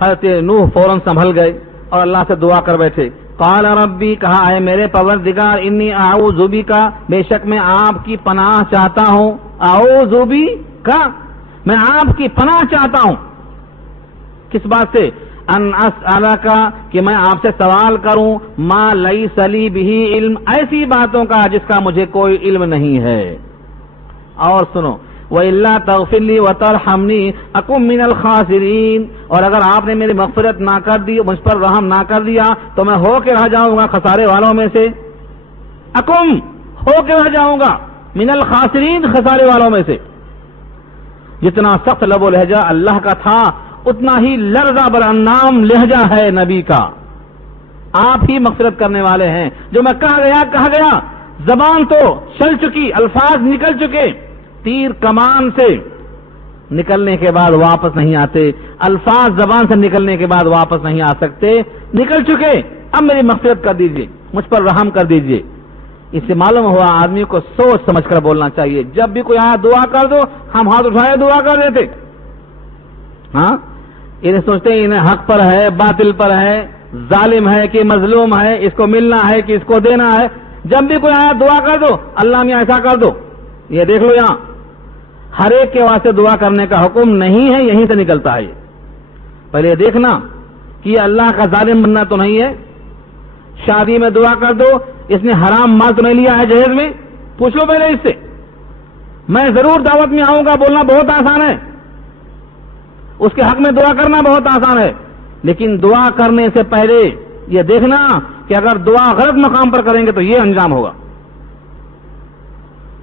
حضرت نوح فوراً سنبھل گئے اور اللہ سے دعا کر بیٹھے، قال ربی، کہا اے میرے پروردگار، انی اعوذ بک، بے شک میں آپ کی پناہ چاہتا ہوں، اعوذ بک، میں آپ کی پناہ چاہتا ہوں، کس بات سے؟ ان اسألک، کہ میں آپ سے سوال کروں، ما لیس لی بہ علم، ایسی باتوں کا جس کا مجھے کوئی علم نہیں ہے۔ اور سنو، وَإِلَّا تَغْفِرْ لِي وَتَرْحَمْنِي أَكُن مِّنَ الْخَاسِرِينَ، اور اگر آپ نے میری مغفرت نہ کر دی، مجھ پر رحم نہ کر دیا تو میں ہو کے رہ جاؤں گا خسارے والوں میں سے، اکم، ہو کے رہ جاؤں گا، من الخاسرین، خسارے والوں میں سے۔ جتنا سخت لب و لہجہ اللہ کا تھا اتنا ہی لرزہ بر اندام لہجہ ہے نبی کا، آپ ہی مغفرت کرنے والے ہیں۔ جو میں کہا گیا، زبان تو چل چکی، الفاظ نکل چکے، تیر کمان سے نکلنے کے بعد واپس نہیں آتے، الفاظ زبان سے نکلنے کے بعد واپس نہیں آ سکتے، نکل چکے، اب میری مغفرت کر دیجئے، مجھ پر رحم کر دیجئے۔ اس سے معلوم ہوا آدمی کو سوچ سمجھ کر بولنا چاہیے، جب بھی کوئی آیا دعا کر دو، ہم ہاتھ اٹھائے دعا کر دیتے، ہاں انہیں سوچتے ہیں انہیں حق پر ہے، باطل پر ہے، ظالم ہے کہ مظلوم ہے، اس کو ملنا ہے کہ اس کو دینا ہے، جب بھی کوئی آیا دعا کر دو، اللہ میں ایسا کر دو۔ یہ دیکھ لو یہاں ہر ایک کے واسطے دعا کرنے کا حکم نہیں ہے، یہیں سے نکلتا ہے۔ پہلے یہ دیکھنا کہ یہ اللہ کا ظالم بننا تو نہیں ہے۔ شادی میں دعا کر دو، اس نے حرام مال تو نہیں لیا ہے جہیز میں، پوچھ لو پہلے اس سے۔ میں ضرور دعوت میں آؤں گا، بولنا بہت آسان ہے، اس کے حق میں دعا کرنا بہت آسان ہے، لیکن دعا کرنے سے پہلے یہ دیکھنا کہ اگر دعا غلط مقام پر کریں گے تو یہ انجام ہوگا۔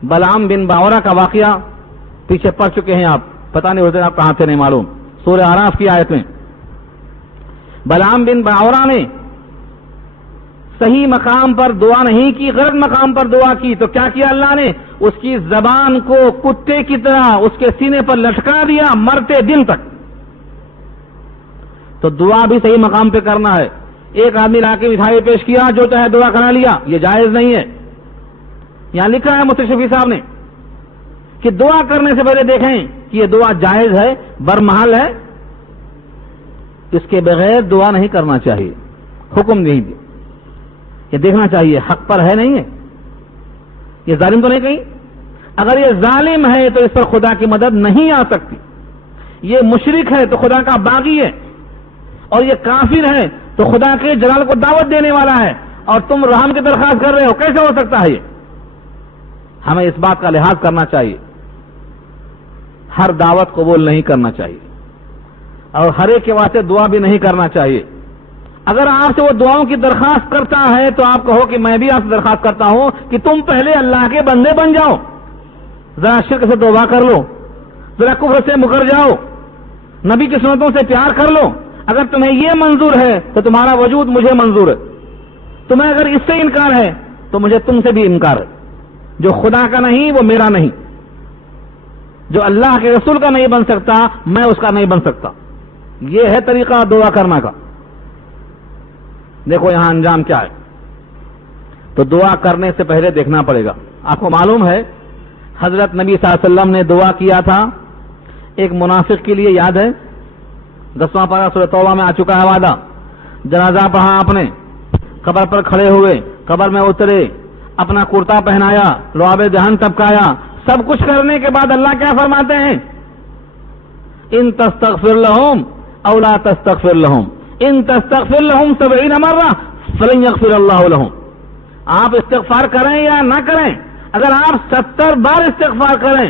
بلعام بن باورا کا واقعہ پیچھے پڑ چکے ہیں آپ، پتہ نہیں ہوتے آپ کہاں تھے نہیں معلوم، سورہ اعراف کی آیت میں۔ بلعام بن باورا نے صحیح مقام پر دعا نہیں کی، غلط مقام پر دعا کی، تو کیا کیا اللہ نے؟ اس کی زبان کو کتے کی طرح اس کے سینے پر لٹکا دیا مرتے دن تک۔ تو دعا بھی صحیح مقام پہ کرنا ہے۔ ایک آدمی لا کے مٹھائی پیش کیا، جو چاہے دعا کرا لیا، یہ جائز نہیں ہے۔ یہاں لکھا ہے مفتی شفیع صاحب نے کہ دعا کرنے سے پہلے دیکھیں کہ یہ دعا جائز ہے، برمحل ہے، اس کے بغیر دعا نہیں کرنا چاہیے، حکم نہیں دیا، یہ دیکھنا چاہیے حق پر ہے نہیں ہے، یہ ظالم تو نہیں کہیں۔ اگر یہ ظالم ہے تو اس پر خدا کی مدد نہیں آ سکتی، یہ مشرک ہے تو خدا کا باغی ہے، اور یہ کافر ہے تو خدا کے جلال کو دعوت دینے والا ہے اور تم رحم کی درخواست کر رہے ہو، کیسے ہو سکتا ہے یہ؟ ہمیں اس بات کا لحاظ کرنا چاہیے، ہر دعوت قبول نہیں کرنا چاہیے اور ہر ایک کے واسطے دعا بھی نہیں کرنا چاہیے۔ اگر آپ سے وہ دعاؤں کی درخواست کرتا ہے تو آپ کہو کہ میں بھی آپ سے درخواست کرتا ہوں کہ تم پہلے اللہ کے بندے بن جاؤ، ذرا شرک سے توبہ کر لو، ذرا کفر سے مکر جاؤ، نبی کی سنتوں سے پیار کر لو۔ اگر تمہیں یہ منظور ہے تو تمہارا وجود مجھے منظور ہے، تمہیں اگر اس سے انکار ہے تو مجھے تم سے بھی انکار ہے۔ جو خدا کا نہیں وہ میرا نہیں، جو اللہ کے رسول کا نہیں بن سکتا میں اس کا نہیں بن سکتا۔ یہ ہے طریقہ دعا کرنا کا۔ دیکھو یہاں انجام کیا ہے، تو دعا کرنے سے پہلے دیکھنا پڑے گا۔ آپ کو معلوم ہے حضرت نبی صلی اللہ علیہ وسلم نے دعا کیا تھا ایک منافق کے لیے، یاد ہے 10واں پارہ سورہ توبہ میں آ چکا ہے وعدہ۔ جنازہ پڑھا آپ نے، قبر پر کھڑے ہوئے، قبر میں اترے، اپنا کرتا پہنایا، لعاب دہن ٹپکایا، سب کچھ کرنے کے بعد اللہ کیا فرماتے ہیں؟ ان تستغفر لهم او لا تستغفر لهم ان تستغفر لهم 70 مرہ فلن یغفر اللہ لهم۔ آپ استغفار کریں یا نہ کریں، اگر آپ 70 بار استغفار کریں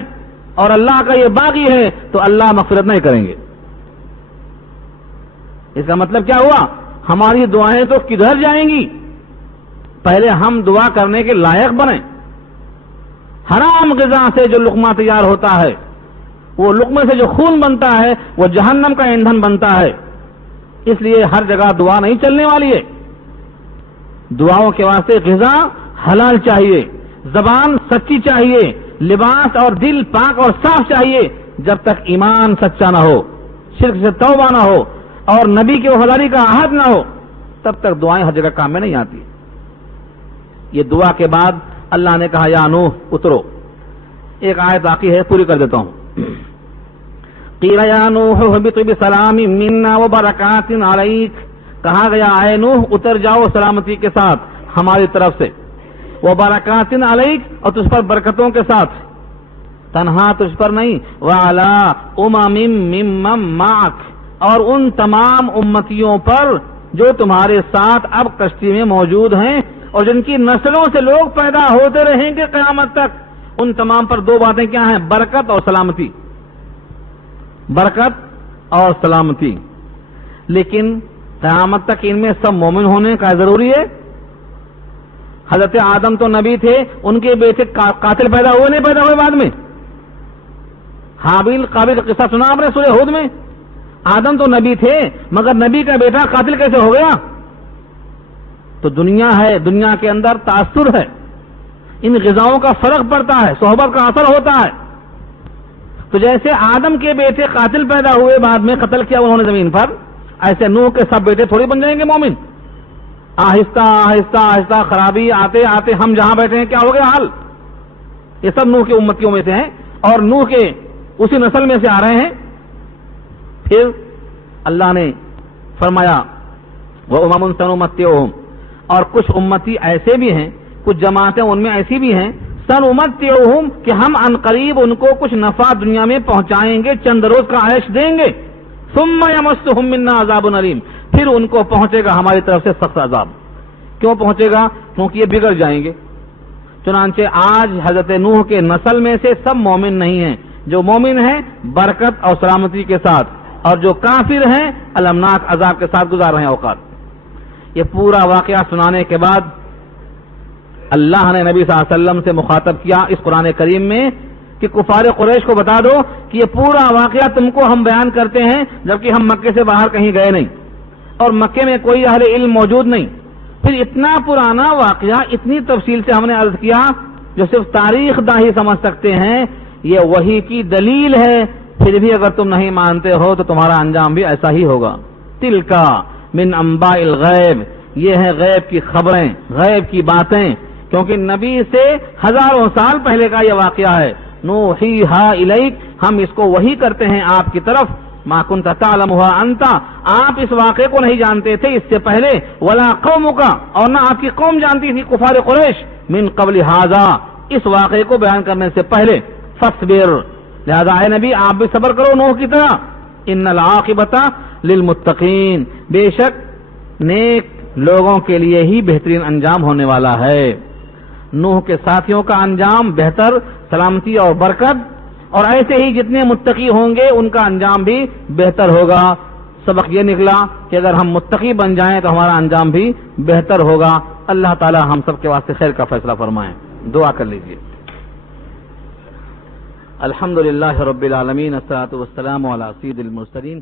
اور اللہ کا یہ باغی ہے تو اللہ مغفرت نہیں کریں گے۔ اس کا مطلب کیا ہوا؟ ہماری دعائیں تو کدھر جائیں گی؟ پہلے ہم دعا کرنے کے لائق بنیں۔ حرام غذا سے جو لقمہ تیار ہوتا ہے، وہ لقمے سے جو خون بنتا ہے وہ جہنم کا ایندھن بنتا ہے۔ اس لیے ہر جگہ دعا نہیں چلنے والی ہے۔ دعاؤں کے واسطے غذا حلال چاہیے، زبان سچی چاہیے، لباس اور دل پاک اور صاف چاہیے۔ جب تک ایمان سچا نہ ہو، شرک سے توبہ نہ ہو اور نبی کی وفاداری کا عہد نہ ہو، تب تک دعائیں ہر جگہ کام میں نہیں آتی۔ یہ دعا کے بعد اللہ نے کہا یا نوح اترو۔ ایک آیت باقی ہے، پوری کر دیتا ہوں۔ قیل یا نوح اہبط بسلام منا وبرکات علیک، کہا گیا اے نوح اتر جاؤ سلامتی کے ساتھ ہماری طرف سے، وبرکات علیک اور تجھ پر برکتوں کے ساتھ، تنہا تجھ پر نہیں، وعلی امم ممن معک اور ان تمام امتیوں پر جو تمہارے ساتھ اب کشتی میں موجود ہیں اور جن کی نسلوں سے لوگ پیدا ہوتے رہیں گے قیامت تک۔ ان تمام پر دو باتیں کیا ہیں؟ برکت اور سلامتی، برکت اور سلامتی۔ لیکن قیامت تک ان میں سب مومن ہونے کا ضروری ہے؟ حضرت آدم تو نبی تھے، ان کے بیٹے قاتل پیدا ہوئے نہیں پیدا ہوئے بعد میں؟ حابیل قابیل کا قصہ سنا آپ نے سورہ ہود میں؟ آدم تو نبی تھے مگر نبی کا بیٹا قاتل کیسے ہو گیا؟ تو دنیا ہے، دنیا کے اندر تاثر ہے، ان غذاؤں کا فرق پڑتا ہے، صحبت کا اثر ہوتا ہے۔ تو جیسے آدم کے بیٹے قاتل پیدا ہوئے بعد میں قتل کیا انہوں نے زمین پر، ایسے نوح کے سب بیٹے تھوڑی بن جائیں گے مومن۔ آہستہ آہستہ آہستہ خرابی آتے آتے ہم جہاں بیٹھے ہیں کیا ہو گیا حال؟ یہ سب نوح کی امتیوں میں سے ہیں اور نوح کے اسی نسل میں سے آ رہے ہیں۔ پھر اللہ نے فرمایا وَأُمَمٌ سَنُمَتِّعُهُمْ، اور کچھ امتی ایسے بھی ہیں، کچھ جماعتیں ان میں ایسی بھی ہیں، سَنُمَتِّعُهُمْ کہ ہم عن قریب ان کو کچھ نفع دنیا میں پہنچائیں گے، چند روز کا عیش دیں گے، ثُمَّ يَمَسُّهُم مِّنَّا عَذَابٌ أَلِيمٌ، پھر ان کو پہنچے گا ہماری طرف سے سخت عذاب۔ کیوں پہنچے گا؟ کیونکہ یہ بگڑ جائیں گے۔ چنانچہ آج حضرت نوح کے نسل میں سے سب مومن نہیں ہیں، جو مومن ہیں برکت اور سلامتی کے ساتھ، اور جو کافر ہیں المناک عذاب کے ساتھ گزار رہے ہیں اوقات۔ یہ پورا واقعہ سنانے کے بعد اللہ نے نبی صلی اللہ علیہ وسلم سے مخاطب کیا اس قرآن کریم میں کہ کفار قریش کو بتا دو کہ یہ پورا واقعہ تم کو ہم بیان کرتے ہیں جبکہ ہم مکے سے باہر کہیں گئے نہیں اور مکے میں کوئی اہل علم موجود نہیں۔ پھر اتنا پرانا واقعہ اتنی تفصیل سے ہم نے عرض کیا جو صرف تاریخ داہی سمجھ سکتے ہیں، یہ وحی کی دلیل ہے۔ پھر بھی اگر تم نہیں مانتے ہو تو تمہارا انجام بھی ایسا ہی ہوگا۔ تلکا من انباء الغیب، یہ ہے غیب کی خبریں، غیب کی باتیں، کیونکہ نبی سے ہزاروں سال پہلے کا یہ واقعہ ہے۔ نوحیھا الیک، ہم اس کو وحی کرتے ہیں آپ کی طرف۔ ما کنت تعلمھا انت، آپ اس واقعے کو نہیں جانتے تھے اس سے پہلے، ولا قومک، اور نہ آپ کی قوم جانتی تھی کفار قریش، من قبل ھذا، اس واقعے کو بیان کرنے سے پہلے۔ فاصبر، لہذا اے نبی آپ بھی صبر کرو نوح کی طرح۔ ان العاقبۃ، للمتقین، بے شک نیک لوگوں کے لیے ہی بہترین انجام ہونے والا ہے۔ نوح کے ساتھیوں کا انجام بہتر، سلامتی اور برکت، اور ایسے ہی جتنے متقی ہوں گے ان کا انجام بھی بہتر ہوگا۔ سبق یہ نکلا کہ اگر ہم متقی بن جائیں تو ہمارا انجام بھی بہتر ہوگا۔ اللہ تعالی ہم سب کے واسطے خیر کا فیصلہ فرمائیں۔ دعا کر لیجیے۔ الحمدللہ رب العالمین، الصلاۃ والسلام علی سید المرسلین۔